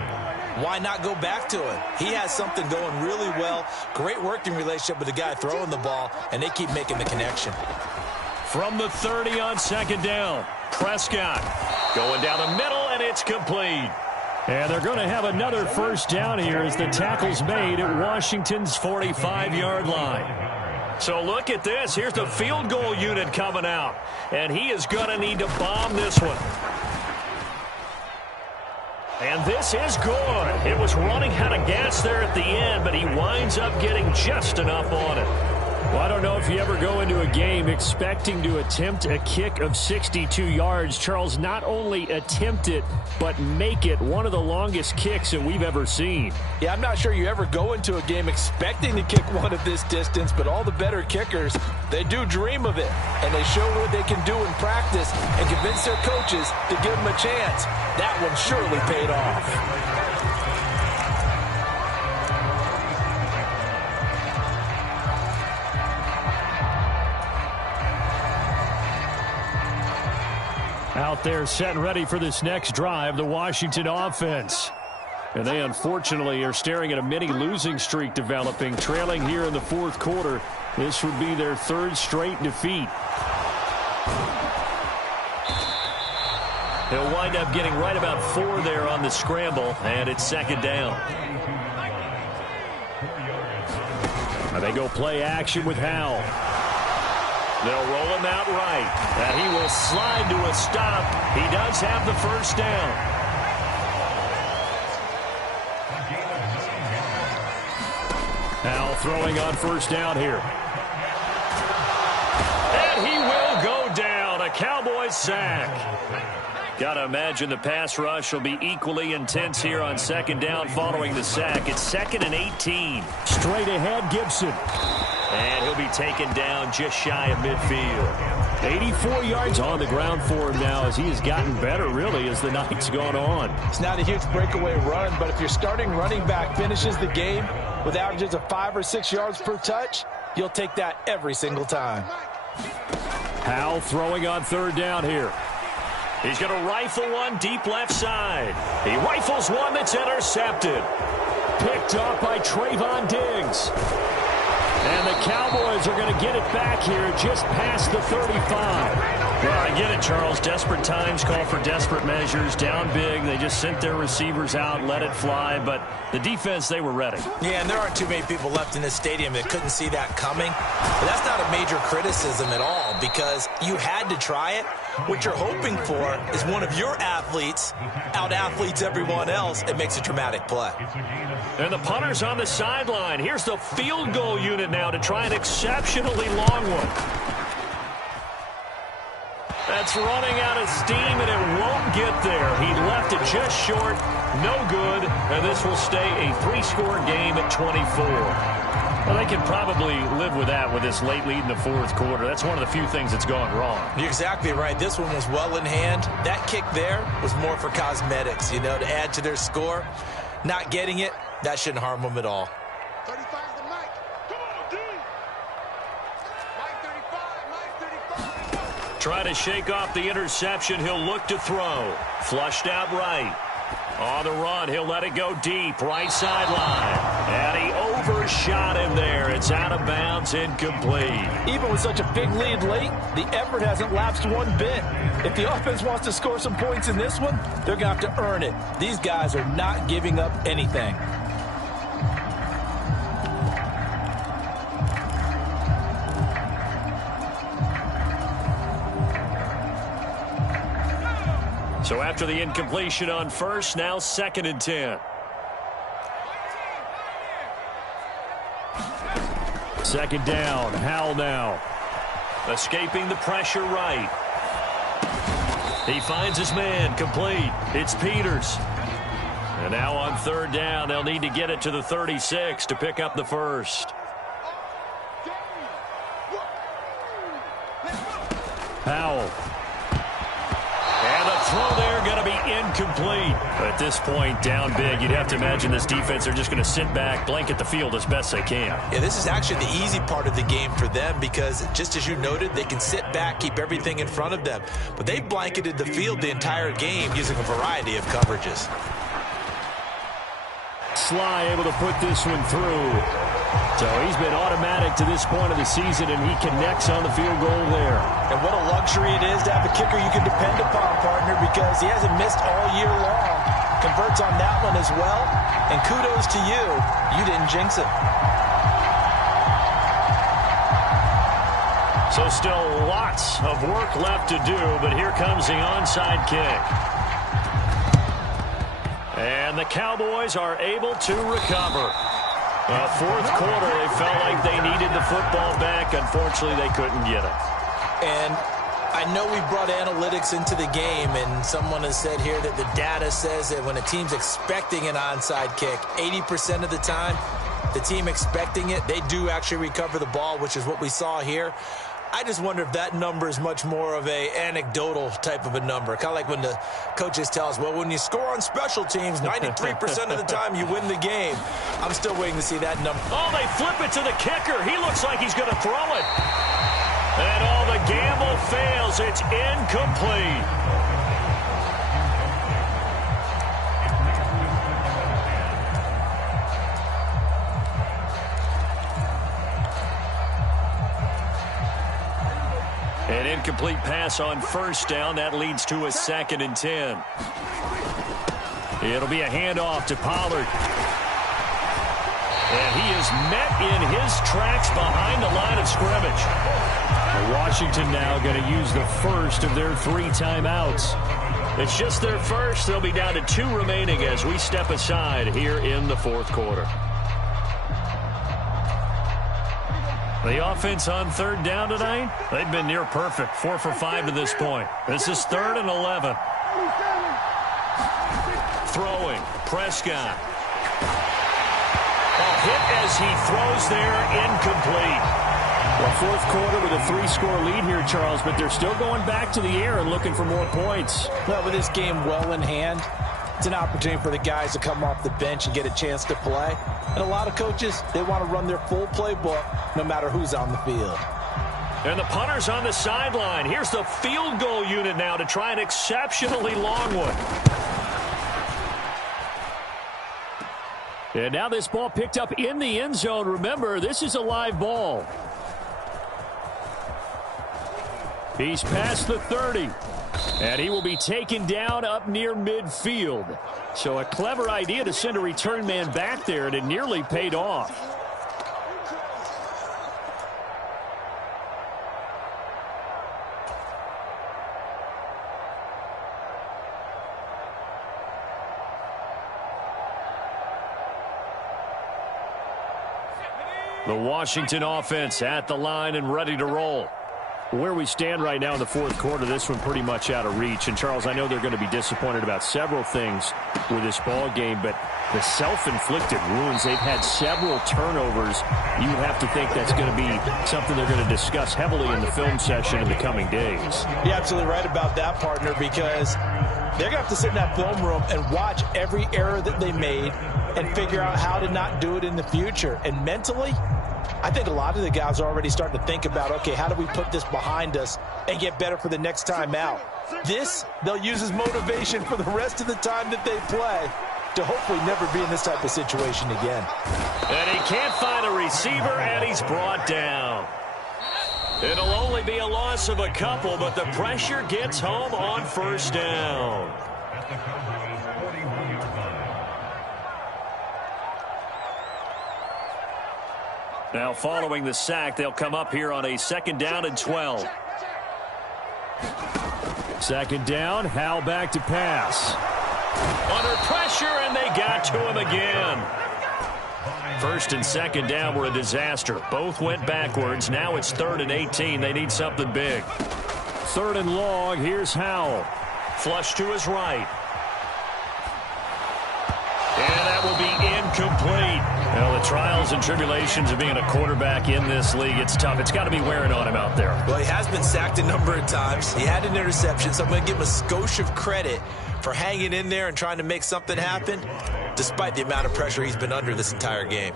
why not go back to him? He has something going really well. Great working relationship with the guy throwing the ball, and they keep making the connection. From the 30 on 2nd down, Prescott going down the middle, and it's complete. And they're going to have another first down here as the tackle's made at Washington's 45-yard line. So look at this. Here's the field goal unit coming out, and he is going to need to bomb this one. And this is good. It was running out of gas there at the end, but he winds up getting just enough on it. Well, I don't know if you ever go into a game expecting to attempt a kick of 62 yards. Charles, not only attempt it, but make it one of the longest kicks that we've ever seen. Yeah, I'm not sure you ever go into a game expecting to kick one of this distance, but all the better kickers, they do dream of it. And they show what they can do in practice and convince their coaches to give them a chance. That one surely paid off. Out there set and ready for this next drive, the Washington offense. And they unfortunately are staring at a mini losing streak developing, trailing here in the fourth quarter. This would be their third straight defeat. He'll wind up getting right about 4 there on the scramble, and it's second down. Now they go play action with Howell. They'll roll him out right. And he will slide to a stop. He does have the first down. Howell throwing on first down here. And he will go down. A Cowboys sack. Got to imagine the pass rush will be equally intense here on second down following the sack. It's 2nd and 18. Straight ahead, Gibson. And he'll be taken down just shy of midfield. 84 yards on the ground for him now as he has gotten better, really, as the night's gone on. It's not a huge breakaway run, but if your starting running back finishes the game with averages of 5 or 6 yards per touch, you'll take that every single time. Howell throwing on third down here. He's going to rifle one deep left side. He rifles one that's intercepted. Picked off by Trayvon Diggs. And the Cowboys are going to get it back here just past the 35. Well, I get it, Charles. Desperate times call for desperate measures. Down big. They just sent their receivers out, let it fly. But the defense, they were ready. Yeah, and there aren't too many people left in this stadium that couldn't see that coming. But that's not a major criticism at all because you had to try it. What you're hoping for is one of your athletes out-athletes everyone else and makes a dramatic play. And the punter's on the sideline. Here's the field goal unit now to try an exceptionally long one. That's running out of steam, and it won't get there. He left it just short. No good. And this will stay a 3-score game at 24. Well, they can probably live with that with this late lead in the fourth quarter. That's one of the few things that's gone wrong. You're exactly right. This one was well in hand. That kick there was more for cosmetics, you know, to add to their score. Not getting it, that shouldn't harm them at all. 35 to Mike. Come on, D. Mike 35, Mike 35. Try to shake off the interception. He'll look to throw. Flushed out right. On the run, he'll let it go deep. Right sideline. And he overshot him there. It's out of bounds, incomplete. Even with such a big lead late, the effort hasn't lapsed one bit. If the offense wants to score some points in this one, they're going to have to earn it. These guys are not giving up anything. So after the incompletion on first, now 2nd and 10. Second down, Howell now. Escaping the pressure right. He finds his man, complete. It's Peters. And now on third down, they'll need to get it to the 36 to pick up the first. Howell. And the throw there going to be incomplete. At this point, down big, you'd have to imagine this defense are just going to sit back, blanket the field as best they can. Yeah, this is actually the easy part of the game for them because, just as you noted, they can sit back, keep everything in front of them. But they blanketed the field the entire game using a variety of coverages. Sly able to put this one through. So he's been automatic to this point of the season, and he connects on the field goal there. And what a luxury it is to have a kicker you can depend upon, partner, because he hasn't missed all year long. Converts on that one as well. And kudos to you. You didn't jinx it. So still lots of work left to do, but here comes the onside kick. And the Cowboys are able to recover. Fourth quarter, they felt like they needed the football back. Unfortunately, they couldn't get it. And I know we brought analytics into the game, and someone has said here that the data says that when a team's expecting an onside kick, 80% of the time, the team expecting it, they do actually recover the ball, which is what we saw here. I just wonder if that number is much more of a anecdotal type of a number. Kind of like when the coaches tell us, well, when you score on special teams, 93% of the time you win the game. I'm still waiting to see that number. Oh, they flip it to the kicker. He looks like he's going to throw it. And all the gamble fails. It's incomplete. An incomplete pass on first down. That leads to a 2nd and 10. It'll be a handoff to Pollard. And he is met in his tracks behind the line of scrimmage. Washington now going to use the first of their 3 timeouts. It's just their first. They'll be down to 2 remaining as we step aside here in the fourth quarter. The offense on 3rd down tonight, they've been near perfect. 4 for 5 to this point. This is 3rd and 11. Throwing, Prescott. A hit as he throws there, incomplete. Well, fourth quarter with a 3-score lead here, Charles, but they're still going back to the air and looking for more points. Well, with this game well in hand, it's an opportunity for the guys to come off the bench and get a chance to play. And a lot of coaches, they want to run their full playbook no matter who's on the field. And the punter's on the sideline. Here's the field goal unit now to try an exceptionally long one. And now this ball picked up in the end zone. Remember, this is a live ball. He's past the 30. And he will be taken down up near midfield. So a clever idea to send a return man back there, and it nearly paid off. The Washington offense at the line and ready to roll. Where we stand right now in the fourth quarter, this one pretty much out of reach. And, Charles, I know they're going to be disappointed about several things with this ball game, but the self-inflicted wounds, they've had several turnovers. You would have to think that's going to be something they're going to discuss heavily in the film session in the coming days. You're absolutely right about that, partner, because they're going to have to sit in that film room and watch every error that they made and figure out how to not do it in the future. And mentally, I think a lot of the guys are already starting to think about, okay, how do we put this behind us and get better for the next time out? This, they'll use as motivation for the rest of the time that they play to hopefully never be in this type of situation again. And he can't find a receiver, and he's brought down. It'll only be a loss of a couple, but the pressure gets home on first down. Now following the sack, they'll come up here on a 2nd down and 12. 2nd down, Howell back to pass. Under pressure, and they got to him again. 1st and 2nd down were a disaster. Both went backwards. Now it's 3rd and 18. They need something big. 3rd and long. Here's Howell. Flush to his right. And that will be incomplete. Well, the trials and tribulations of being a quarterback in this league, it's tough. It's got to be wearing on him out there. Well, he has been sacked a number of times. He had an interception, so I'm going to give him a skosh of credit for hanging in there and trying to make something happen, despite the amount of pressure he's been under this entire game.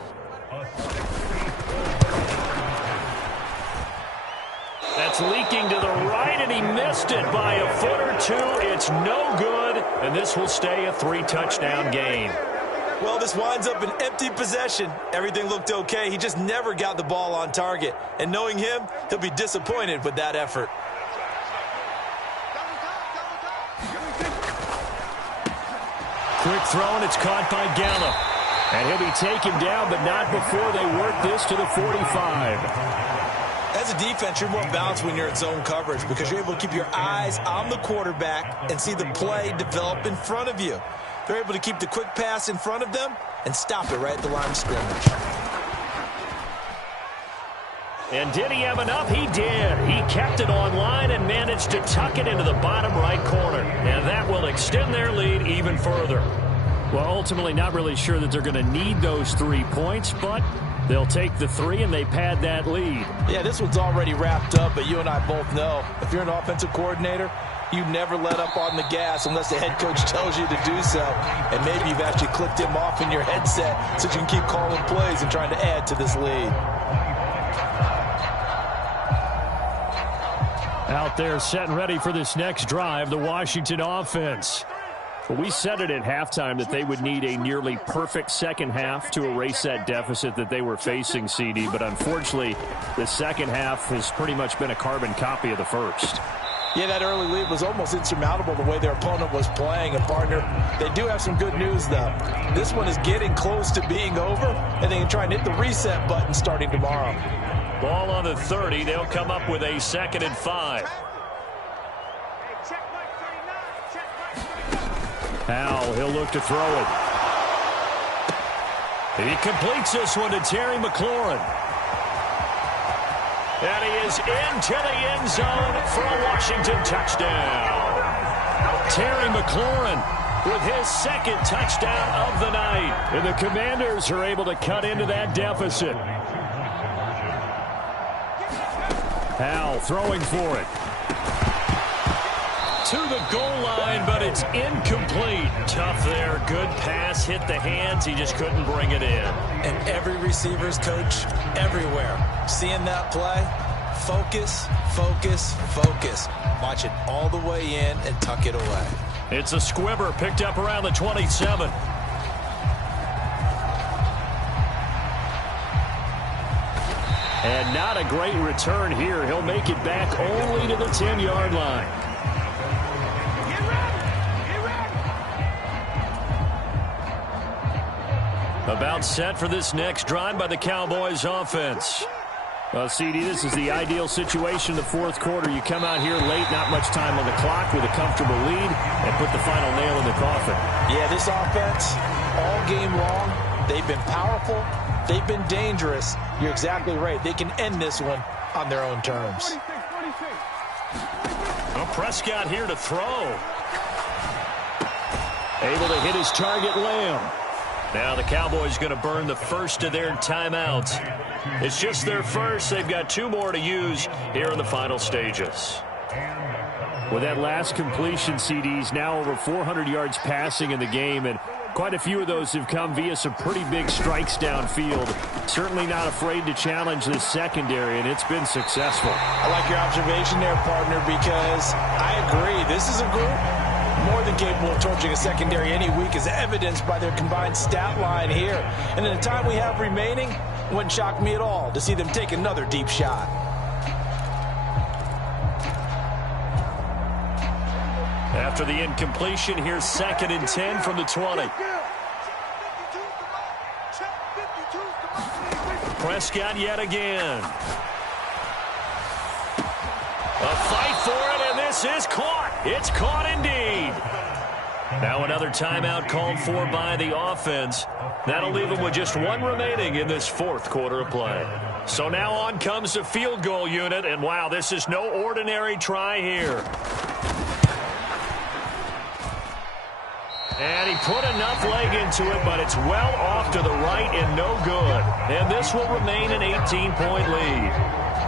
That's leaking to the right, and he missed it by a foot or two. It's no good, and this will stay a 3-touchdown game. Well, this winds up an empty possession. Everything looked okay. He just never got the ball on target. And knowing him, he'll be disappointed with that effort. Quick throw, and it's caught by Gallup. And he'll be taken down, but not before they work this to the 45. As a defense, you're more balanced when you're in zone coverage because you're able to keep your eyes on the quarterback and see the play develop in front of you. They're able to keep the quick pass in front of them and stop it right at the line of scrimmage. And did he have enough? He did. He kept it online and managed to tuck it into the bottom right corner. And that will extend their lead even further. Well, ultimately not really sure that they're going to need those 3 points, but they'll take the 3 and they pad that lead. Yeah, this one's already wrapped up, but you and I both know if you're an offensive coordinator, you never let up on the gas unless the head coach tells you to do so. And maybe you've actually clicked him off in your headset so you can keep calling plays and trying to add to this lead. Out there set and ready for this next drive, the Washington offense. But we said it at halftime that they would need a nearly perfect second half to erase that deficit that they were facing, CD. But unfortunately, the second half has pretty much been a carbon copy of the first. Yeah, that early lead was almost insurmountable the way their opponent was playing. And, partner, they do have some good news, though. This one is getting close to being over, and they can try and hit the reset button starting tomorrow. Ball on the 30. They'll come up with a 2nd and 5. Howell, he'll look to throw it. He completes this one to Terry McLaurin. And he is into the end zone for a Washington touchdown. Terry McLaurin with his 2nd touchdown of the night. And the Commanders are able to cut into that deficit. Howell throwing for it. To the goal line, but it's incomplete. Tough there. Good pass. Hit the hands. He just couldn't bring it in. And every receiver's coach everywhere. Seeing that play, focus, focus, focus. Watch it all the way in and tuck it away. It's a squibber picked up around the 27. And not a great return here. He'll make it back only to the 10-yard line. About set for this next drive by the Cowboys offense. Well, CD, this is the ideal situation in the fourth quarter. You come out here late, not much time on the clock with a comfortable lead, and put the final nail in the coffin. Yeah, this offense, all game long, they've been powerful, they've been dangerous. You're exactly right. They can end this one on their own terms. Well, Prescott here to throw. Able to hit his target, Lamb. Now the Cowboys going to burn the first of their timeouts. It's just their first. They've got 2 more to use here in the final stages. With that last completion, CDs now over 400 yards passing in the game, and quite a few of those have come via some pretty big strikes downfield. Certainly not afraid to challenge this secondary, and it's been successful. I like your observation there, partner, because I agree. This is a group more than capable of torching a secondary any week, as evidenced by their combined stat line here. And in the time we have remaining, it wouldn't shock me at all to see them take another deep shot. After the incompletion, here's 2nd and 10 from the 20. Prescott yet again. A fight for it, and this is caught. It's caught indeed. Now another timeout called for by the offense. That'll leave them with just 1 remaining in this fourth quarter of play. So now on comes the field goal unit, and wow, this is no ordinary try here. And he put enough leg into it, but it's well off to the right and no good. And this will remain an 18-point lead.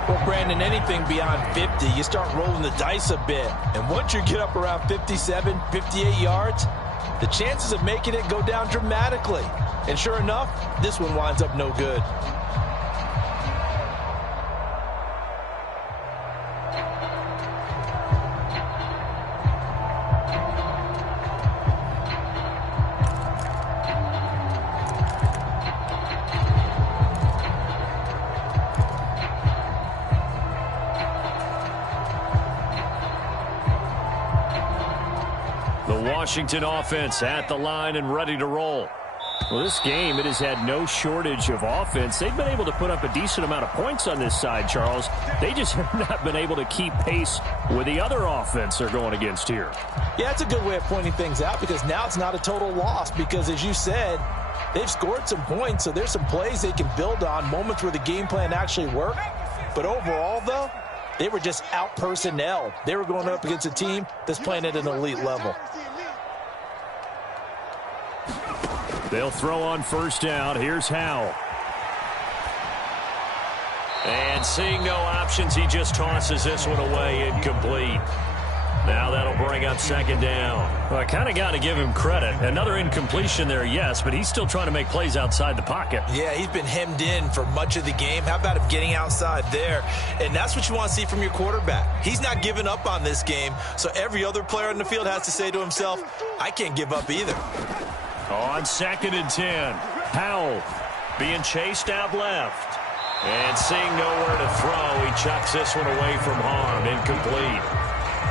Well, Brandon, anything beyond 50, you start rolling the dice a bit. And once you get up around 57, 58 yards, the chances of making it go down dramatically. And sure enough, this one winds up no good. Washington offense at the line and ready to roll. Well, this game, it has had no shortage of offense. They've been able to put up a decent amount of points on this side, Charles. They just have not been able to keep pace with the other offense they're going against here. Yeah, that's a good way of pointing things out, because now it's not a total loss, because as you said, they've scored some points, so there's some plays they can build on, moments where the game plan actually worked. But overall, though, they were just out-personnel. They were going up against a team that's playing at an elite level. They'll throw on first down. Here's Howell. And seeing no options, he just tosses this one away, incomplete. Now that'll bring up second down. Well, I kind of got to give him credit. Another incompletion there, yes, but he's still trying to make plays outside the pocket. Yeah, he's been hemmed in for much of the game. How about him getting outside there? And that's what you want to see from your quarterback. He's not giving up on this game, so every other player on the field has to say to himself, I can't give up either. On 2nd and 10, Howell being chased out left. And seeing nowhere to throw, he chucks this one away from harm. Incomplete.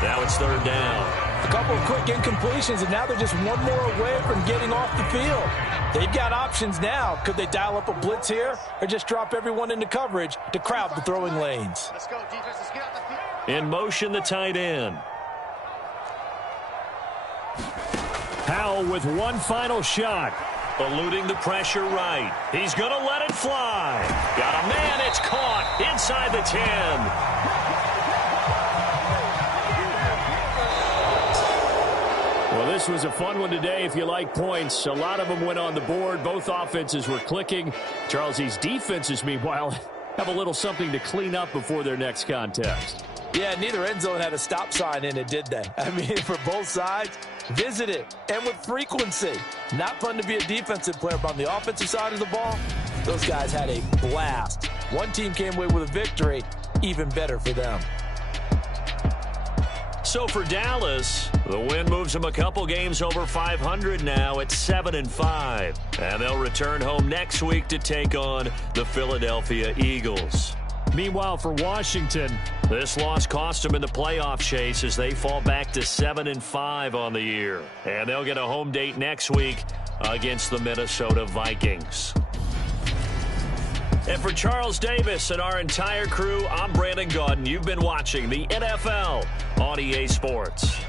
Now it's third down. A couple of quick incompletions, and now they're just one more away from getting off the field. They've got options now. Could they dial up a blitz here or just drop everyone into coverage to crowd the throwing lanes? Let's go, defense. Let's get out the field. In motion, the tight end. Howell with one final shot. Eluding the pressure right. He's going to let it fly. Got a man. It's caught inside the 10. Well, this was a fun one today if you like points. A lot of them went on the board. Both offenses were clicking. Charles, these defenses, meanwhile, have a little something to clean up before their next contest. Yeah, neither end zone had a stop sign in it, did they? I mean, for both sides, visit it, and with frequency. Not fun to be a defensive player, but on the offensive side of the ball, those guys had a blast. One team came away with a victory, even better for them. So for Dallas, the win moves them a couple games over 500 now at 7-5. And they'll return home next week to take on the Philadelphia Eagles. Meanwhile, for Washington, this loss cost them in the playoff chase as they fall back to 7-5 on the year. And they'll get a home date next week against the Minnesota Vikings. And for Charles Davis and our entire crew, I'm Brandon Gaudin. You've been watching the NFL on EA Sports.